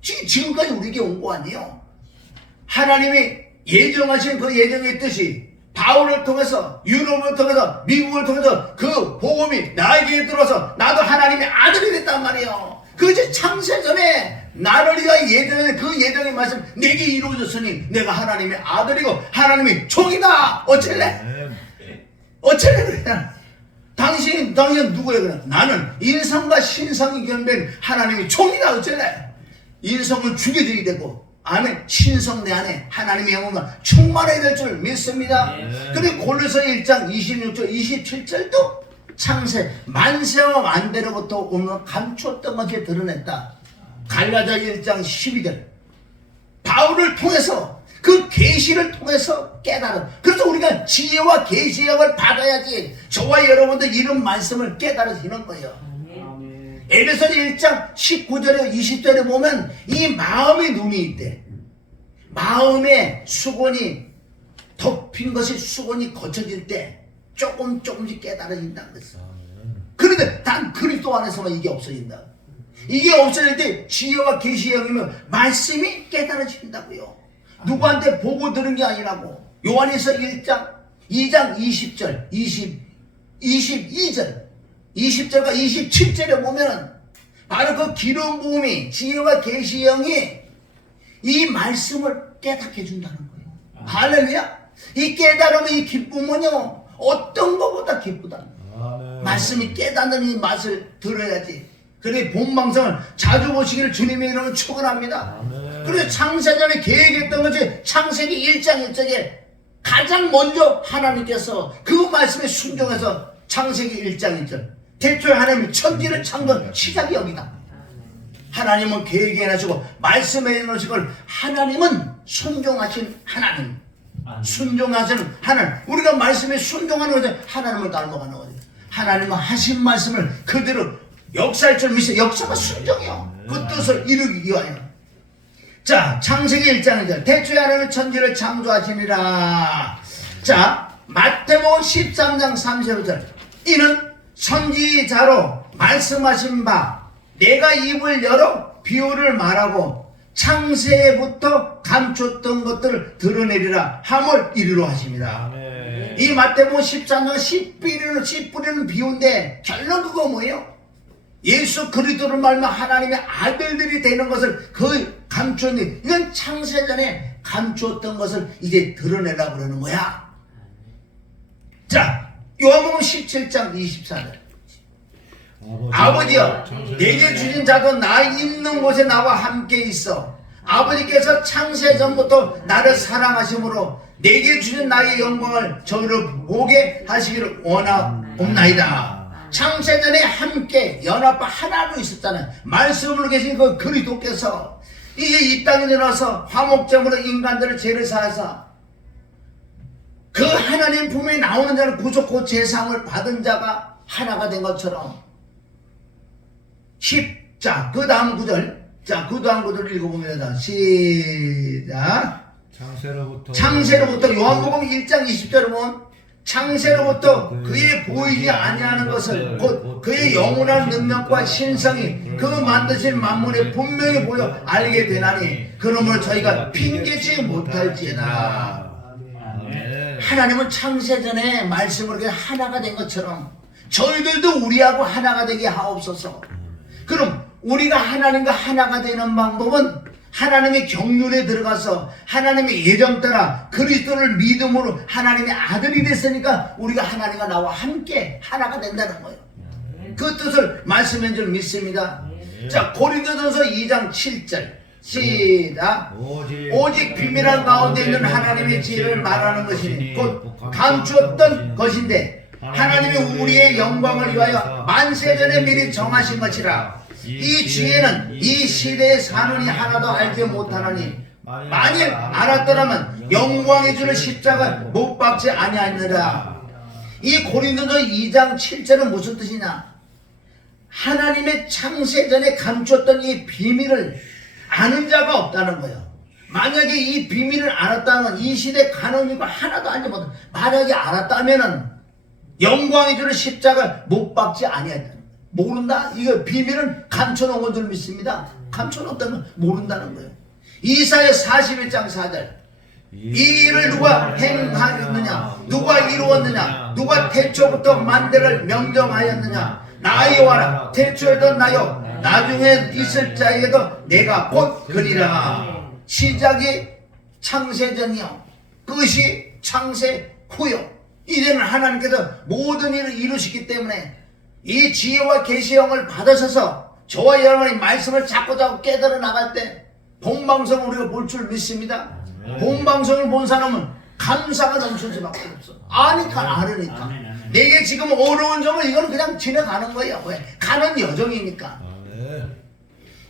지금까지 우리에게 온 거 아니에요. 하나님이 예정하신 그 예정의 뜻이 바울을 통해서 유럽을 통해서 미국을 통해서 그 복음이 나에게 들어서 나도 하나님의 아들이 됐단 말이에요. 그것이 창세전에 나를 위하여 예정한 그 예정의 말씀 내게 이루어졌으니 내가 하나님의 아들이고 하나님의 종이다. 어쩔래? 어쩔래 그래? 당신은 누구야 그래? 나는 인성과 신성이 겸비한 하나님의 종이다. 어쩔래? 인성은 죽여져야 되고 아멘. 신성 내 안에 하나님의 영혼과 충만해야 될 줄 믿습니다. 그리고 골로새 1장 26절 27절도 창세 만세와 만대로부터 오늘 감추었던 것을 드러냈다. 갈라디아 1장 12절 바울을 통해서 그 계시를 통해서 깨달은. 그래서 우리가 지혜와 계시의 영을 받아야지 저와 여러분들 이런 말씀을 깨달으시는 거예요. 에베소서 1장 19절에 20절에 보면 이 마음의 눈이 있대. 마음에 수건이 덮인 것이 수건이 거쳐질 때 조금씩 깨달아진다는 거죠. 그런데 단 그리스도 안에서만 이게 없어진다. 이게 없어질 때 지혜와 계시의 영이면 말씀이 깨달아진다고요. 누구한테 보고 들은 게 아니라고. 요한에서 1장 2장 20절 22절 20절과 27절에 보면은 바로 그 기름 부음이 지혜와 계시의 영이 이 말씀을 깨닫게 해준다는 거예요. 할렐루야. 이 깨달음의 이 기쁨은요 어떤 것보다 기쁘다. 말씀이 깨닫는 이 맛을 들어야지. 그래 본방송을 자주 보시기를 주님의 이름으로 축원합니다. 그래서 창세전에 계획했던 것이 창세기 1장 1절에 가장 먼저 하나님께서 그 말씀에 순종해서 창세기 1장 1절 대초에 하나님이 천지를 창조한 시작이 여기다. 하나님은 계획해 하시고 말씀해 놓으신 걸 하나님은 순종하신 하나님. 순종하시는 하나님. 우리가 말씀에 순종하는 것은 하나님을 닮아가는 거죠. 하나님은 하신 말씀을 그대로 역사할 줄 믿어. 역사가 순종이요. 그 뜻을 이루기 위하여. 자, 창세기 1장 1절 대초에 하나님은 천지를 창조하시니라. 자, 마태복음 13장 35절 이는 선지자로 말씀하신 바 내가 입을 열어 비유를 말하고 창세부터 감췄던 것들을 드러내리라 함을 이루려 하십니다. 아멘. 이 마태복음 13장 10 뿌리는 비유인데 결론 그거 뭐예요? 예수 그리스도를 말며 하나님의 아들들이 되는 것을 그 감추었니 이건 창세전에 감추었던 것을 이제 드러내려고 그러는 거야. 자, 요한복음 17장 24절 아버지여 내게 주신 자도 나 있는 곳에 나와 함께 있어. 아버지께서 창세전부터 나를 사랑하심으로 내게 주신 나의 영광을 저희를 보게 하시기를 원하옵나이다. 창세전에 함께 연합과 하나로 있었잖아요. 말씀으로 계신 그 그리스도께서 이제 이 땅에 내려와서 화목제물로 인간들을 죄를 사하사 그 하나님 품에 나오는 자는 구속고 제사함을 받은 자가 하나가 된 것처럼 자, 그 다음 구절. 자, 그 다음 구절 읽어봅니다. 시작. 창세로부터 요한복음 1장 20절에 보면 창세로부터 그의 보이지 아니하는 것을 곧 그의 영원한 능력과 신성이 그 만드신 만물에 분명히 보여 알게 되나니 그러므로 저희가 핑계치 못할지어다. 하나님은 창세전에 말씀으로 그냥 하나가 된 것처럼 저희들도 우리하고 하나가 되게 하옵소서. 그럼 우리가 하나님과 하나가 되는 방법은 하나님의 경륜에 들어가서 하나님의 예정 따라 그리스도를 믿음으로 하나님의 아들이 됐으니까 우리가 하나님과 나와 함께 하나가 된다는 거예요. 그 뜻을 말씀한 줄 믿습니다. 자, 고린도전서 2장 7절 시작. 오직 비밀한 가운데 있는 하나님의 지혜를 말하는 것이니 곧 감추었던 것인데 하나님이 우리의 영광을 위하여 만세전에 미리 정하신 것이라. 이 지혜는 이 시대에 사는이 하나도 알지 못하나니 만일 알았더라면 영광의 주는 십자가 못 박지 아니하느라. 이 고린도서 2장 7절은 무슨 뜻이냐? 하나님의 창세전에 감췄던 이 비밀을 아는 자가 없다는 거예요. 만약에 이 비밀을 알았다면 이 시대 간원이고 하나도 알지 못한다. 만약에 알았다면은 영광의 주는 십자가 못 박지 아니했다. 모른다? 이거 비밀은 감춰놓은 건 줄 믿습니다. 감춰놓았다면 모른다는 거예요. 이사야 41장 4절 이 일을 누가 행하였느냐? 누가 이루었느냐? 누가 태초부터 만대를 명정하였느냐? 나 여호와라 태초에도 나요 나중에 있을 자에게도 내가 곧 그리라. 시작이 창세전이요 끝이 창세 후요. 이제는 하나님께서 모든 일을 이루시기 때문에 이 지혜와 계시형을 받으셔서 저와 여러분이 말씀을 자꾸 깨달아 나갈 때 본방송을 우리가 볼 줄 믿습니다. 본방송을 본 사람은 감사가 넘칠 수밖에 없어. 아니까 알으니까. 내게 지금 어려운 점은 이건 그냥 지나가는 거예요. 왜? 가는 여정이니까.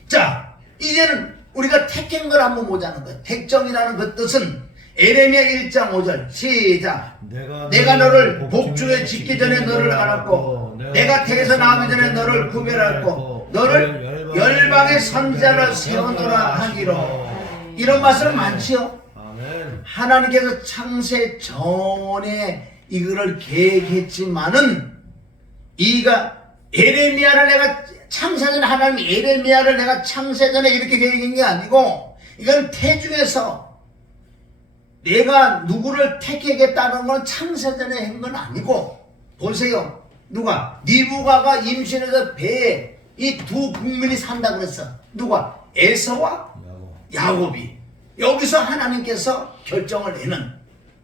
자, 이제는 우리가 택한 걸 한번 보자는 거예요. 택정이라는 그 뜻은 에레미야 1장 5절 시작. 내가 너를 복중에 짓기 전에 너를 알았고 내가 태에서 나오기 전에 너를 구별했고 너를 열방의 선지자로 세우노라 하기로. 이런 말씀 많지요. 하나님께서 창세 전에 이거를 계획했지만은 이가 에레미야를 내가 창세전에 하나님 에레미야를 내가 창세전에 이렇게 계획한 게 아니고 이건 태중에서 내가 누구를 택하겠다는 건 창세전에 한 건 아니고 보세요. 누가? 니부가가 임신해서 배에 이 두 국민이 산다 그랬어. 누가? 에서와 야곱이. 여기서 하나님께서 결정을 내는.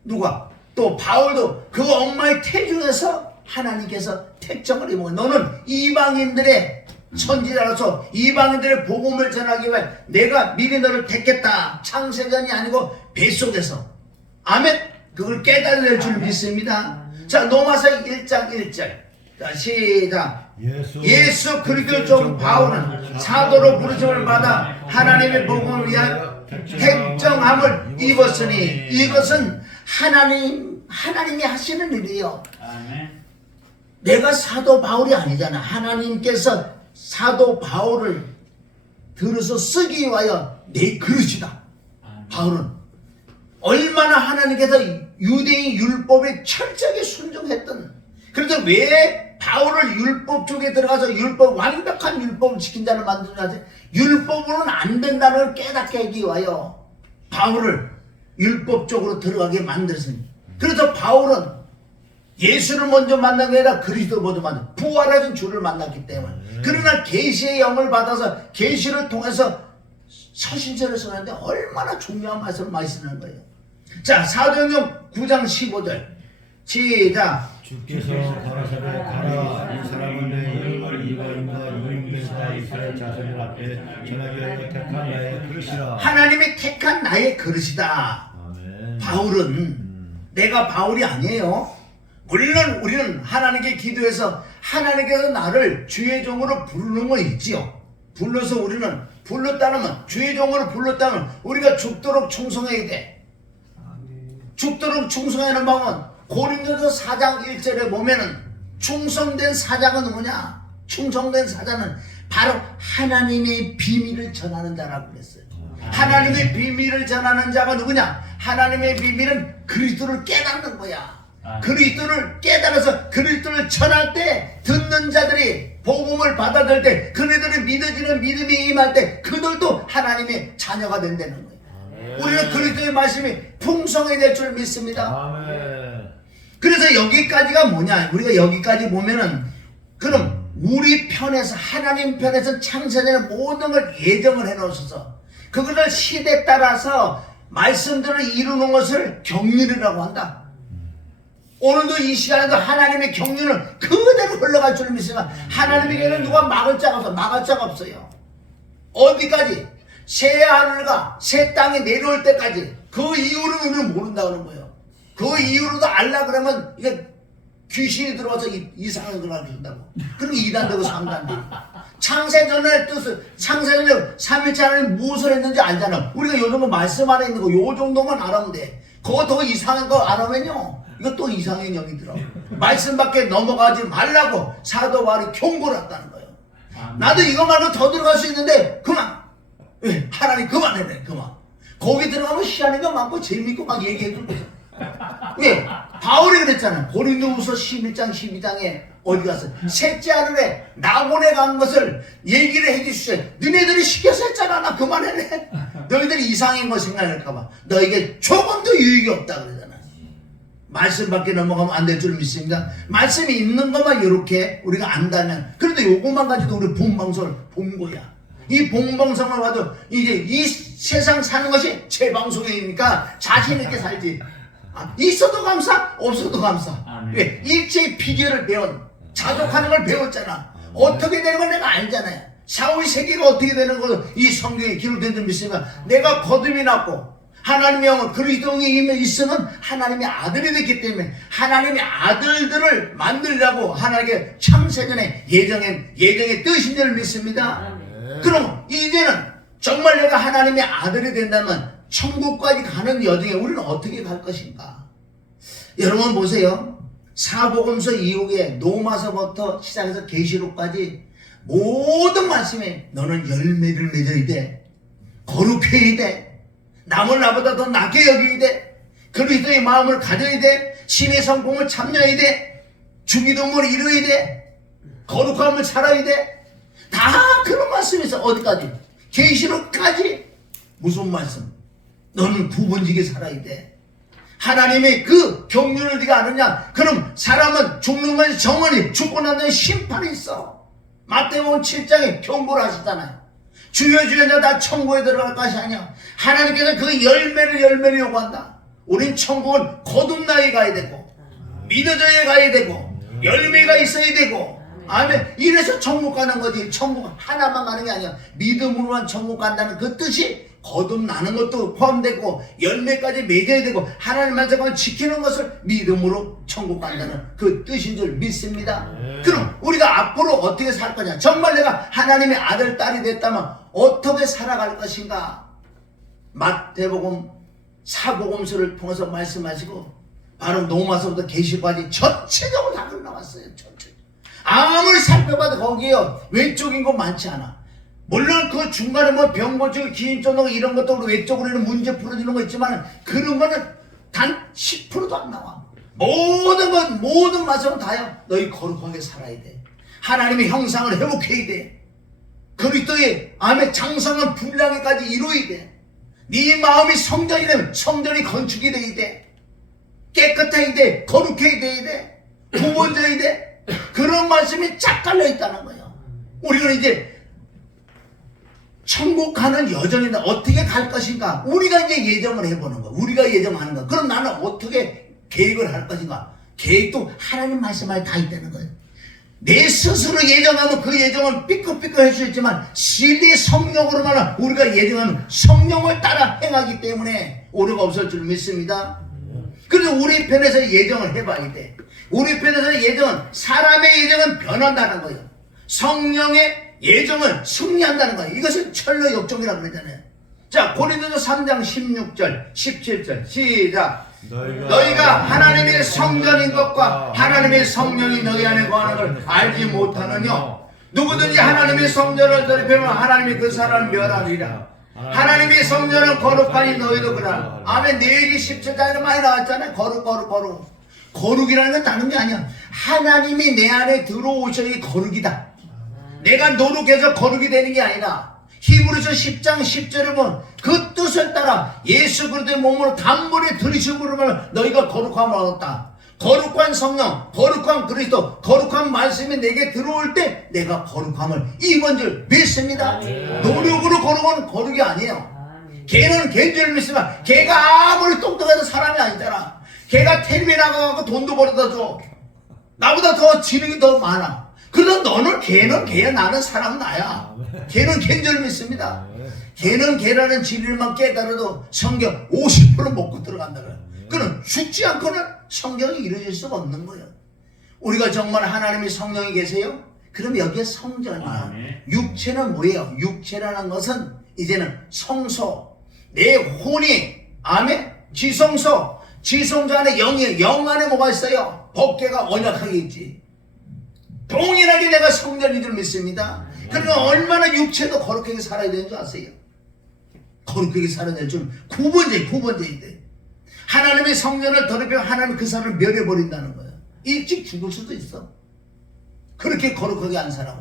누가? 또 바울도 그 엄마의 태중에서 하나님께서 택정을 해보고 너는 이방인들의 선지자로서 이방인들의 복음을 전하기 위해 내가 미리 너를 택했다. 창세전이 아니고 뱃속에서. 아멘. 그걸 깨달을 줄 믿습니다. 자, 로마서 1장 1절. 자, 시작. 예수 그리스도 종 바울은 사도로 부르심을 받아 하나님의 복음을 위하여 택정함을 입었으니 이것은 하나님이 하시는 일이에요. 내가 사도 바울이 아니잖아. 하나님께서 사도 바울을 들어서 쓰기 위하여 내 그릇이다. 바울은 얼마나 하나님께서 유대인 율법에 철저하게 순종했던. 그런데 왜 바울을 율법 쪽에 들어가서 완벽한 율법을 지킨 자를 만드냐지? 율법으로는 안 된다는 걸 깨닫게 하기 위하여 바울을 율법 쪽으로 들어가게 만들었습니다. 그래서 바울은 예수를 먼저 만난 게 아니라 그리스도 먼저 만나 부활하신 주를 만났기 때문에. 그러나 계시의 영을 받아서 계시를 통해서 서신서를 쓰는데 얼마나 중요한 말씀을 많이 쓰는 거예요. 자, 사도행전 9장 15절 시작. 주께서 가라사대 가라 이 사람은 내 이름을 이방인과 이민들과 이스라엘 자손들 앞에 전하게 하여 택한 나의 그릇이라. 하나님이 택한 나의 그릇이다. 아멘. 바울은 내가 바울이 아니에요. 물론 우리는 하나님께 기도해서 하나님께서 나를 주의 종으로 부르는 건 있지요. 불러서 우리는 불렀다면 주의 종으로 불렀다면 우리가 죽도록 충성해야 돼. 죽도록 충성하는 방법은 고린도서 4장 1절에 보면은 충성된 사자가 누구냐? 충성된 사자는 바로 하나님의 비밀을 전하는 자라고 그랬어요. 하나님의 비밀을 전하는 자가 누구냐? 하나님의 비밀은 그리스도를 깨닫는 거야. 그리스도를 깨달아서 그리스도를 전할 때 듣는 자들이 복음을 받아들일 때 그들이 믿어지는 믿음이 임할 때 그들도 하나님의 자녀가 된다는 거예요. 우리는 그리스도의 말씀이 풍성해질 줄 믿습니다. 그래서 여기까지가 뭐냐? 우리가 여기까지 보면은 그럼 우리 편에서 하나님 편에서 창세전의 모든 걸 예정을 해놓으셔서 그것을 시대에 따라서 말씀들을 이루는 것을 경륜이라고 한다. 오늘도 이 시간에도 하나님의 경륜은 그대로 흘러갈 줄 믿습니다. 하나님에게는 누가 막을 자가 없어요. 어디까지? 새 하늘과 새 땅이 내려올 때까지. 그 이후는 우리는 모른다는 거예요. 그 이후로도 알라 그러면 이게 귀신이 들어와서 이상한 걸 알려준다고. 그리고 2단 되고 3단 되고. 창세전의 뜻을, 창세전에 3일째 하나님 무엇을 했는지 알잖아. 우리가 요 정도 말씀 안에 있는 거 요 정도만 알아면 돼. 그거 더 이상한 거 알아면요, 이거 또 이상한 영이더라고. 말씀밖에 넘어가지 말라고 사도 바울이 경고를 했다는 거예요. 나도 이거 말고 더 들어갈 수 있는데 그만. 하나님 그만해래. 그만. 거기 들어가면 희한한 거 많고 재밌고 막 얘기해 줄 거예요. 왜? 바울이 그랬잖아. 고린도후서 11장 12장에 어디 가서 셋째 하늘에 낙원에 간 것을 얘기를 해주시죠. 너네들이 시켜서 했잖아. 나 그만해래. 너희들이 이상한 거 생각할까봐 너에게 조금도 유익이 없다 그러잖아. 말씀밖에 넘어가면 안 될 줄 믿습니다. 말씀이 있는 것만 이렇게 우리가 안다면, 그런데 요것만 가지고 우리 본방송을 본 거야. 이 본방송을 봐도 이제 이 세상 사는 것이 제 방송이니까 자신 있게 살지. 있어도 감사, 없어도 감사. 왜? 일제의 비결을 자족하는 걸 배웠잖아. 어떻게 되는 걸 내가 알잖아요. 사후의 세계가 어떻게 되는 걸 이 성경에 기록된 줄 믿습니다. 내가 거듭이 났고 하나님의 영은 그리스도에 있으면 하나님의 아들이 됐기 때문에 하나님의 아들들을 만들려고 하나님께 창세전에 예정의 뜻인 줄 믿습니다. 그럼 이제는 정말 내가 하나님의 아들이 된다면 천국까지 가는 여정에 우리는 어떻게 갈 것인가? 여러분 보세요. 사복음서 이후에 노마서부터 시작해서 계시록까지 모든 말씀에 너는 열매를 맺어야 돼. 거룩해야 돼. 남을 나보다 더 낫게 여겨야 돼. 그리스도의 마음을 가져야 돼. 신의 성공을 참여해야 돼. 주기도문을 이루어야 돼. 거룩함을 살아야 돼. 다 그런 말씀이 있어. 어디까지? 계시록까지. 무슨 말씀? 너는 구분지게 살아야 돼. 하나님의 그 경륜을 네가 아느냐? 그럼 사람은 죽는 것이 정원이, 죽고 난 다음에 심판이 있어. 마태복음 7장에 경고를 하시잖아요. 주여 주여 다 천국에 들어갈 것이 아니야. 하나님께서 그 열매를 요구한다. 우린 천국은 거듭나게 가야 되고 믿어져야 가야 되고 열매가 있어야 되고, 아멘. 이래서 천국 가는 거지. 천국 하나만 가는 게 아니야. 믿음으로만 천국 간다는 그 뜻이 거듭나는 것도 포함되고 열매까지 맺어야 되고 하나님 말씀을 지키는 것을 믿음으로 천국 간다는 그 뜻인 줄 믿습니다. 그럼 우리가 앞으로 어떻게 살 거냐? 정말 내가 하나님의 아들 딸이 됐다면 어떻게 살아갈 것인가? 마태복음 사복음서를 통해서 말씀하시고 바로 노마서부터 계시까지 전체적으로 다 흘러나왔어요. 전체. 아무리 살펴봐도 거기에요 외적인 거 많지 않아. 물론 그 중간에 뭐 병고증, 기인전도 이런 것도 외적으로는 문제 풀어주는 거 있지만 그런 거는 단 10%도 안 나와. 모든 말씀은 다요. 너희 거룩하게 살아야 돼. 하나님의 형상을 회복해야 돼. 그리스도의 암의 장성한 분량에까지 이루어야 돼. 네 마음이 성전이 되면 성전이 건축이 돼야 돼. 깨끗해야 돼. 거룩해야 돼야 돼. 구원져야 돼. 그런 말씀이 쫙 깔려 있다는 거예요. 우리는 이제 천국 가는 여정인데 어떻게 갈 것인가? 우리가 이제 예정을 해보는 거야. 우리가 예정하는 거야. 그럼 나는 어떻게 계획을 할 것인가? 계획도 하나님 말씀 안에 다 있다는 거예요. 내 스스로 예정하면 그 예정은 삐끗삐끗할 수 있지만 진리의 성령으로만 우리가 예정하면 성령을 따라 행하기 때문에 오류가 없을 줄 믿습니다. 그래서 우리 편에서 예정을 해봐야 돼. 우리 편에서 예정은, 사람의 예정은 변한다는 거예요. 성령의 예정은 승리한다는 거예요. 이것은 철로 역정이라고 그러잖아요. 자, 고린도서 3장 16절 17절 시작. 너희가 하나님의 성전인 것과 하나님의 성령이 너희 안에 거하는 걸 알지 못하느냐? 누구든지 하나님의 성전을 더럽히면 하나님이 그 사람을 멸하리라. 하나님의 성전은 거룩하니 너희도 그러라. 아멘. 내 얘기 17장에는 많이 나왔잖아요. 거룩. 거룩이라는 건 다른 게 아니야. 하나님이 내 안에 들어오셔야 거룩이다. 내가 노력해서 거룩이 되는 게 아니라 히브리서 10장 10절에 보면 그 뜻을 따라 예수 그리스도의 몸을 단번에 들이심으로 너희가 거룩함을 얻었다. 거룩한 성령, 거룩한 그리스도, 거룩한 말씀이 내게 들어올 때 내가 거룩함을 입은 줄 믿습니다. 노력으로 거룩은 거룩이 아니에요. 걔는 걔인 줄 믿으면 걔가 아무리 똑똑해도 사람이 아니잖아. 걔가 텔레비 나가고 돈도 벌어다 줘. 나보다 더 지능이 더 많아. 그래서 너는 걔는 걔야, 나는 사람은 나야. 걔는 걔인 줄 믿습니다. 걔는 걔라는 진리만 깨달아도 성경 50% 먹고 들어간다 그래. 그는 죽지 않고는 성경이 이루어질 수가 없는 거예요. 우리가 정말 하나님이 성령이 계세요? 그럼 여기에 성전이야. 육체는 뭐예요? 육체라는 것은 이제는 성소, 내 혼이, 아멘? 지성소, 지성소 안에 영이, 영 안에 뭐가 있어요? 법궤가 언약하게 있지. 동일하게 내가 성전인 줄 믿습니다. 그러니까 얼마나 육체도 거룩하게 살아야 되는 줄 아세요? 거룩하게 살아야 될 줄 구번째인데 하나님의 성전을 더럽히면 하나님 그 사람을 멸해버린다는 거예요. 일찍 죽을 수도 있어. 그렇게 거룩하게 안 살아고.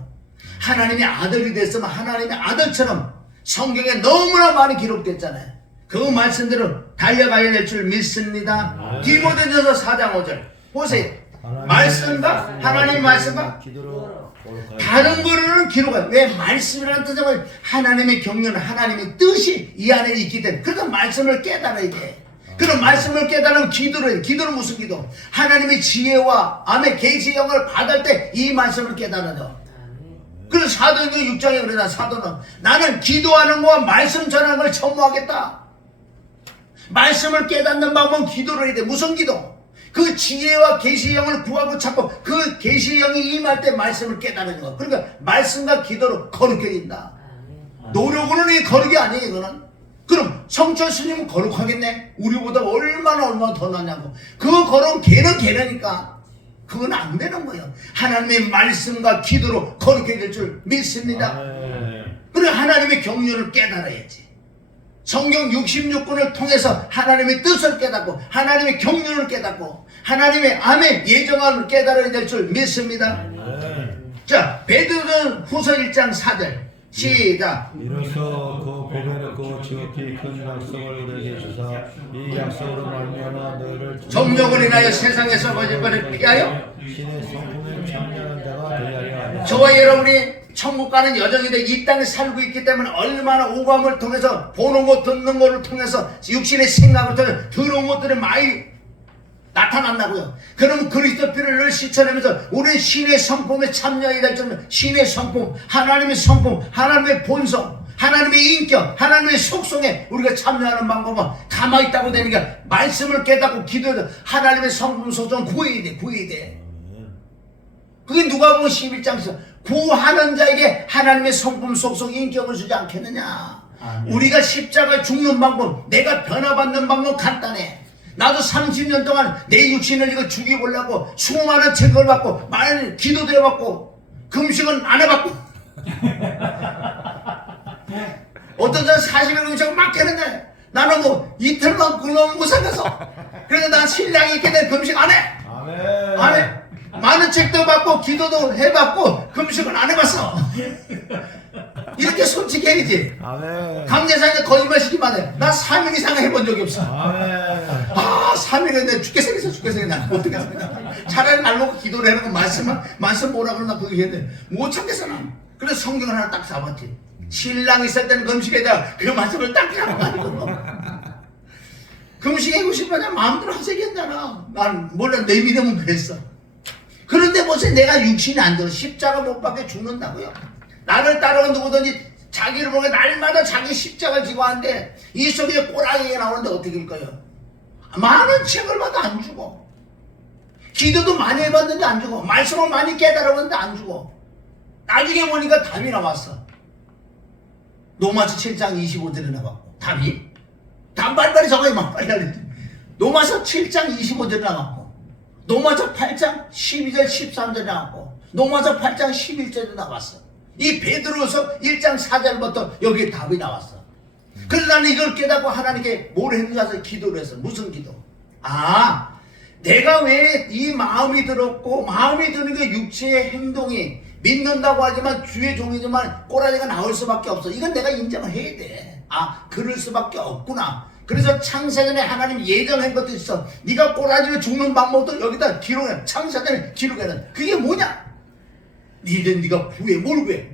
하나님의 아들이 됐으면 하나님의 아들처럼 성경에 너무나 많이 기록됐잖아요. 그 말씀대로 달려가야 될 줄 믿습니다. 디모데전서 4장 5절 보세요. 말씀과 하나님 말씀과 다른 거로는 기록해. 왜? 말씀이라는 뜻은 하나님의 경륜, 하나님의 뜻이 이 안에 있기 때문에. 그러니까 말씀을 깨달아야 돼. 그럼 말씀을 깨달으면 기도를 해. 기도는 무슨 기도? 하나님의 지혜와 아멘 계시의 영을 받을 때 이 말씀을 깨달아요. 그래서 사도행전 6장에 그러나 사도는 나는 기도하는 거와 말씀 전하는 걸 첨부하겠다. 말씀을 깨닫는 방법은 기도를 해야 돼. 무슨 기도? 그 지혜와 계시의 영을 구하고 찾고 그 계시의 영이 임할 때 말씀을 깨달는 거. 그러니까 말씀과 기도로 거룩해진다. 노력으로는 이 거룩이 아니에요. 이거는. 그럼 성철 스님은 거룩하겠네. 우리보다 얼마나 더 낫냐고. 그 거룩은 걔는 걔라니까. 그건 안 되는 거예요. 하나님의 말씀과 기도로 거룩해질 줄 믿습니다. 그래 하나님의 경륜을 깨달아야지. 성경 66권을 통해서 하나님의 뜻을 깨닫고 하나님의 경륜을 깨닫고 하나님의 아멘 예정함을 깨달아야 될 줄 믿습니다. 자, 베드로 후서 1장 4절 시작. 이로써 그 보배롭고 지극히 큰 약속을 우리에게 주사 이 약속으로 말미암아 너희를 정욕을 인하여 세상에서 거짓말을 피하여 신의 성품에 참여하는 자가 되게 하려 하며 저와 여러분이 천국 가는 여정인데 이 땅에 살고 있기 때문에 얼마나 오감을 통해서 보는 것 듣는 것을 통해서 육신의 생각을 통해서 들어온 것들이 많이 나타난다고요. 그럼 그리스도 피를 늘 씻어내면서 우리는 신의 성품에 참여해야 될 줄 신의 성품, 하나님의 성품, 하나님의 본성, 하나님의 인격, 하나님의 속성에 우리가 참여하는 방법은 가만히 있다고 되는 게 말씀을 깨닫고 기도해서 하나님의 성품 속성 구해야 돼. 그게 누가복음 11장에서 구하는 자에게 하나님의 성품 속성 인격을 주지 않겠느냐. 우리가 십자가에 죽는 방법, 내가 변화받는 방법 간단해. 나도 30년 동안 내 육신을 이거 죽여보려고 수많은 책을 받고 많은 기도도 해봤고 금식은 안 해봤고 어떤 사람 40일 금식을 막 했는데 나는 뭐 이틀만 굶으면 못 살아서 그래서 난 신랑이 있게 된 금식 안 해. 안 해. 많은 책도 받고 기도도 해봤고 금식은 안 해봤어. 이렇게 솔직해야지. 강제상에 거짓말 시키면 안 해. 나 3일 이상 해본 적이 없어. 3일은 내가 죽게 생겼어. 나 어떻게 생겼어. 차라리 날 놓고 기도를 해놓고 말씀 뭐라 그러나 그거 해야 돼. 못 참겠어 난. 그래서 성경 하나 딱 잡았지. 신랑 있을 때는 금식에다가 그 말씀을 딱 잡아가지고 금식하고 싶으면 마음대로 하세겠잖아. 난 몰라 내 믿음은 그랬어. 그런데 무슨 내가 육신이 안 들어 십자가 못 박혀 죽는다고요. 나를 따라온 누구든지 자기를 보게 날마다 자기 십자가를 지고 하는데 이 속에 꼬라지가 나오는데 어떻게 할까요? 많은 책을 봐도 안 죽어. 기도도 많이 해봤는데 안 죽어. 말씀을 많이 깨달아봤는데 안 죽어. 나중에 보니까 답이 나왔어. 로마서 7장 25절에 나왔고 답이? 답 빨리빨리 적어요. 빨리 알려줘. 로마서 7장 25절에 나왔고 로마서 8장 12절 13절에 나왔고 로마서 8장 11절에 나왔어. 이 베드로서 1장 4절부터 여기에 답이 나왔어. 그래서 나는 이걸 깨닫고 하나님께 뭘 했는지 알아서 기도를 했어. 무슨 기도? 내가 왜 이 마음이 들었고, 마음이 드는 게 육체의 행동이 믿는다고 하지만 주의 종이지만 꼬라지가 나올 수밖에 없어. 이건 내가 인정을 해야 돼. 아, 그럴 수밖에 없구나. 그래서 창세전에 하나님 예정한 것도 있어. 네가 꼬라지로 죽는 방법도 여기다 기록해. 창세전에 기록해는 그게 뭐냐? 네가 구해. 뭘 구해?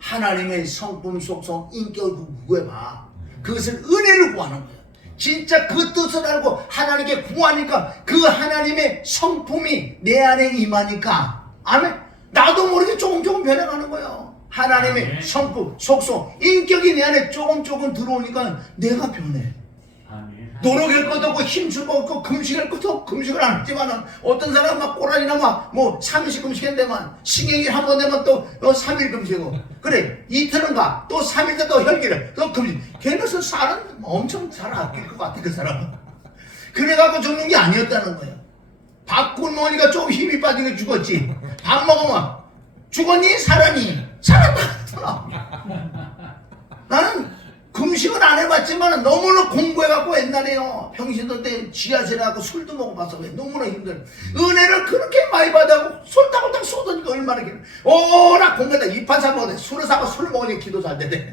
하나님의 성품, 속성, 인격을 구해봐. 그것을 은혜를 구하는 거야. 진짜 그 뜻을 알고 하나님께 구하니까 그 하나님의 성품이 내 안에 임하니까, 아멘. 나도 모르게 조금 변해가는 거예요. 하나님의 성품, 속성, 인격이 내 안에 조금 들어오니까 내가 변해. 노력할 것도 없고 힘줄 것도 없고 금식할 것도 없고 금식을 안 했지만 어떤 사람은 막 꼬라지나 막 3일씩 금식했는데만 신경질 한 번 되면 또 3일 금식하고, 그래 이틀은 가 또 3일 또 혈기를 또 금식. 걔네서 살은 엄청 잘 아낄 것 같아. 그 사람은 그래갖고 죽는 게 아니었다는 거예요. 밥 굶으니까 좀 힘이 빠지게 죽었지. 밥 먹으면 죽었니? 살았니? 살았다. 나는 금식은 안 해봤지만 너무나 공부해갖고 옛날에요. 평신도 때 지하실에 가고 술도 먹어봐서 너무나 힘들어. 은혜를 그렇게 많이 받아고 솔딱솔딱 쏟으니까 얼마나 길어. 나 공부했다. 이판사 먹었네. 술을 사고 술을 먹으니 기도 잘 되네.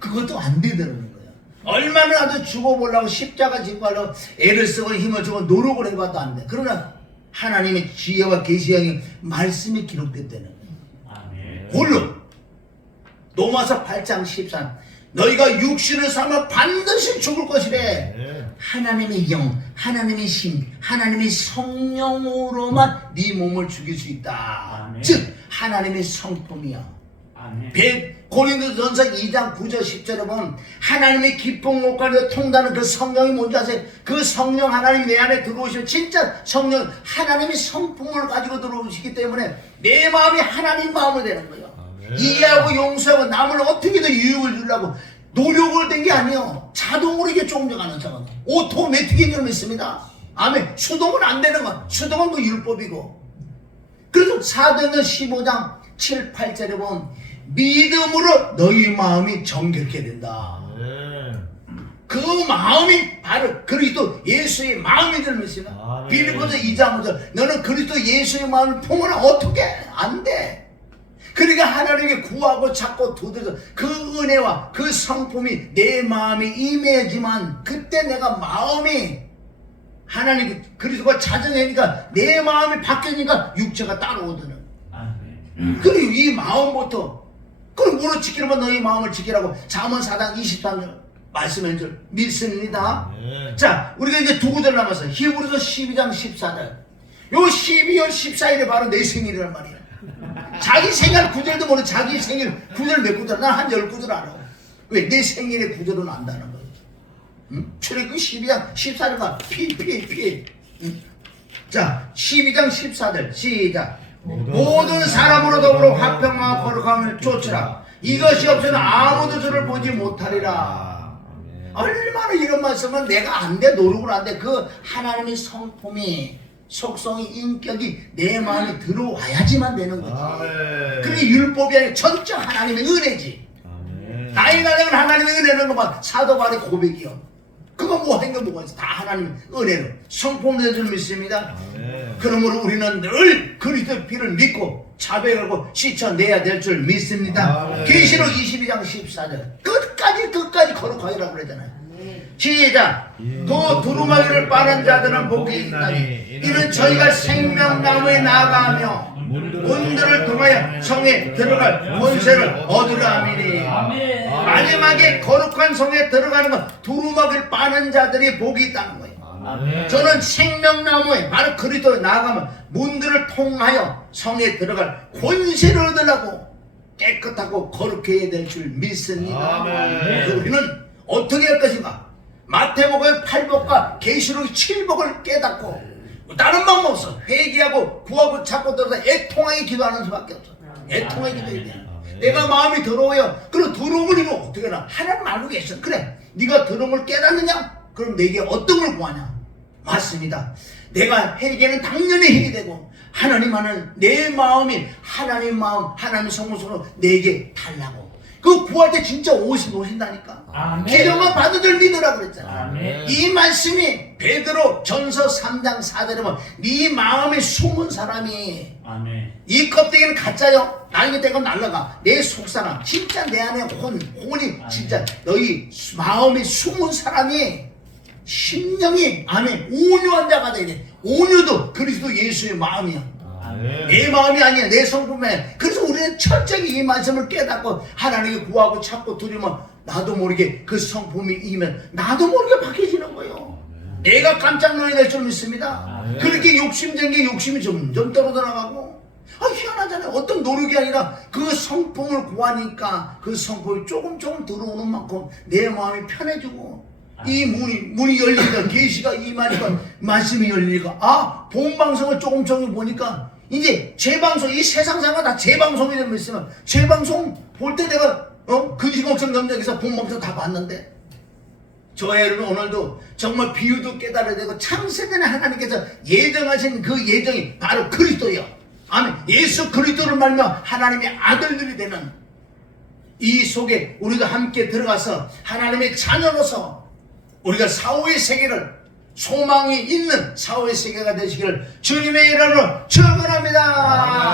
그것도 안 되더라는 거야. 얼마나 나도 죽어보려고 십자가 지고 하려고 애를 쓰고 힘을 주고 노력을 해봐도 안 돼. 그러나 하나님의 지혜와 계시의 말씀이 기록됐다는 거야. 홀로 로마서 8장 14. 너희가 육신을 삼아 반드시 죽을 것이래. 하나님의 영, 하나님의 신, 하나님의 성령으로만 네 몸을 죽일 수 있다. 즉 하나님의 성품이야. 고린도전서 2장 9절 10절에 보면 하나님의 기쁜 목까지 통다는 그 성령이 뭔지 아세요? 그 성령 하나님 내 안에 들어오시면 진짜 성령 하나님의 성품을 가지고 들어오시기 때문에 내 마음이 하나님 마음이 되는 거예요. 이해하고 용서하고 남을 어떻게든 유익을 주려고 노력을 된 게 아니에요. 자동으로 이게 종정하는 상황. 오토매틱인 줄 믿습니다. 아멘. 수동은 안 되는 건, 수동은 뭐 율법이고. 그래서 사도행전 15장 7, 8절에 보면 믿음으로 너희 마음이 정결케 된다. 그 마음이 바로 그리스도 예수의 마음인 줄 믿습니다. 빌립보서 2장 5절 너는 그리스도 예수의 마음을 품으라. 어떻게? 안 돼. 그러니까 하나님께 구하고 찾고 두드려서 그 은혜와 그 성품이 내 마음에 임해야지만 그때 내가 마음이 하나님 그리스도가 찾아내니까 내 마음이 바뀌니까 육체가 따라오더는. 그리고 이 마음부터 그걸 무릇 지키려면 너희 마음을 지키라고 잠언 4장 23절 말씀한 줄 믿습니다. 자, 우리가 이제 두 구절 남았어요. 히브리서 12장 14절. 요 12월 14일에 바로 내 생일이란 말이야. 자기 생일 구절도 모르는 자기 생일 구절 몇 구절? 난 한 10구절 알아. 왜? 내 생일의 구절은 안다는 거야. 응? 출애굽기 12장 14절가 피. 응? 자, 12장 14절 시작. 모든 사람으로 더불어 화평하고 거룩함을 쫓으라. 이것이 없으면 아무도 저를 보지 못하리라. 얼마나 이런 말씀은 내가 안 돼. 노력을 안 돼. 그 하나님의 성품이 속성이 인격이 내 마음에 들어와야지만 되는 거지. 그게 율법이 아니라 전적 하나님의 은혜지. 나이가 되면 하나님의 은혜라는 것만 사도 바울의 고백이요. 그거 뭐 한 게 뭐가 있어? 다 하나님의 은혜로 성품된 줄 믿습니다. 그러므로 우리는 늘 그리스도의 피를 믿고 자백하고 씻어내야 될 줄 믿습니다. 계시록 22장 14절 끝까지 거룩하리라고 그러잖아요. 시작. 또 두루마기를 빠는 자들은 복이 있나니 이는 저희가 생명나무에 나아가며 문들을 통하여 성에 들어갈 권세를 얻으라 하미니. 마지막에 거룩한 성에 들어가는 건 두루마기를 빠는 자들이 복이 있다는 거예요. 저는 생명나무에 바로 그리스도에 나아가면 문들을 통하여 성에 들어갈 권세를 얻으려고 깨끗하고 거룩해야 될 줄 믿습니다. 우리는 어떻게 할 것인가? 마태복음 8복과 계시록 7복을 깨닫고 다른 방법 없어. 회개하고 구하고 찾고 들어서 애통하게 기도하는 수밖에 없어. 애통하게 기도해야 돼. 내가 마음이 더러워요. 그럼 더러움을 이거 어떻게 하나? 하나님 알고 계셔. 그래, 네가 더러움을 깨닫느냐? 그럼 내게 어떤 걸 구하냐? 맞습니다. 내가 회개는 당연히 해야 되고 하나님 하는 내 마음이 하나님 마음, 하나님 성품으로 내게 달라고. 그 구할 때 진짜 오신다니까. 아멘. 기름을 받은 줄 믿으라고 그랬잖아. 아멘. 이 말씀이 베드로 전서 3장 4절에 보면 네 마음에 숨은 사람이 아멘. 이 껍데기는 가짜요. 나에게 떼고 날라가. 내 속사람 진짜 내 안에 혼이 진짜 너희 마음에 숨은 사람이 심령이 아멘 온유한 자가 되야 돼. 온유도 그리스도 예수의 마음이야. 내 마음이 아니야. 내 성품에. 그래서 우리는 철저히 이 말씀을 깨닫고 하나님께 구하고 찾고 드리면 나도 모르게 그 성품이 이면 나도 모르게 바뀌어지는 거예요. 내가 깜짝 놀라게 될 줄 믿습니다. 그렇게 욕심된 게 욕심이 점점 떨어져나가고 희한하잖아요. 어떤 노력이 아니라 그 성품을 구하니까 그 성품이 조금 들어오는 만큼 내 마음이 편해지고 이 문이 열리니까 계시가 임하니까 말씀이 열리니까 본방송을 조금 보니까 이제 재방송 이 세상사가 다 재방송이 되면 있으면 재방송 볼 때 내가 근시걱정 전쟁에서 본방송 다 봤는데 저 여러분 오늘도 정말 비유도 깨달아야 되고 창세전에 하나님께서 예정하신 그 예정이 바로 그리스도예요. 아멘. 예수 그리스도를 말며 하나님의 아들들이 되는 이 속에 우리가 함께 들어가서 하나님의 자녀로서 우리가 사후의 세계를 소망이 있는 사후의 세계가 되시기를 주님의 이름으로 축원합니다.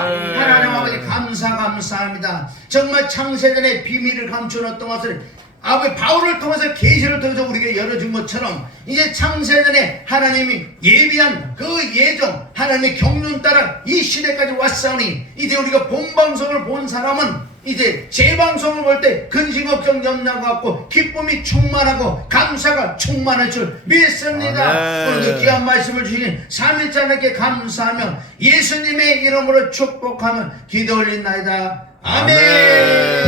하나님 아버지 감사합니다. 정말 창세전의 비밀을 감춰놨던 것을 아버지 바울을 통해서 계시를 통해서 우리에게 열어준 것처럼 이제 창세전에 하나님이 예비한 그 예정 하나님의 경륜 따라 이 시대까지 왔사오니 이제 우리가 본방송을 본 사람은 이제 재방송을 볼 때 근심 걱정 염려가 없고 기쁨이 충만하고 감사가 충만할 줄 믿습니다. 오늘도 귀한 말씀을 주신 삼일자님께 감사하며 예수님의 이름으로 축복하며 기도 올린나이다. 아멘.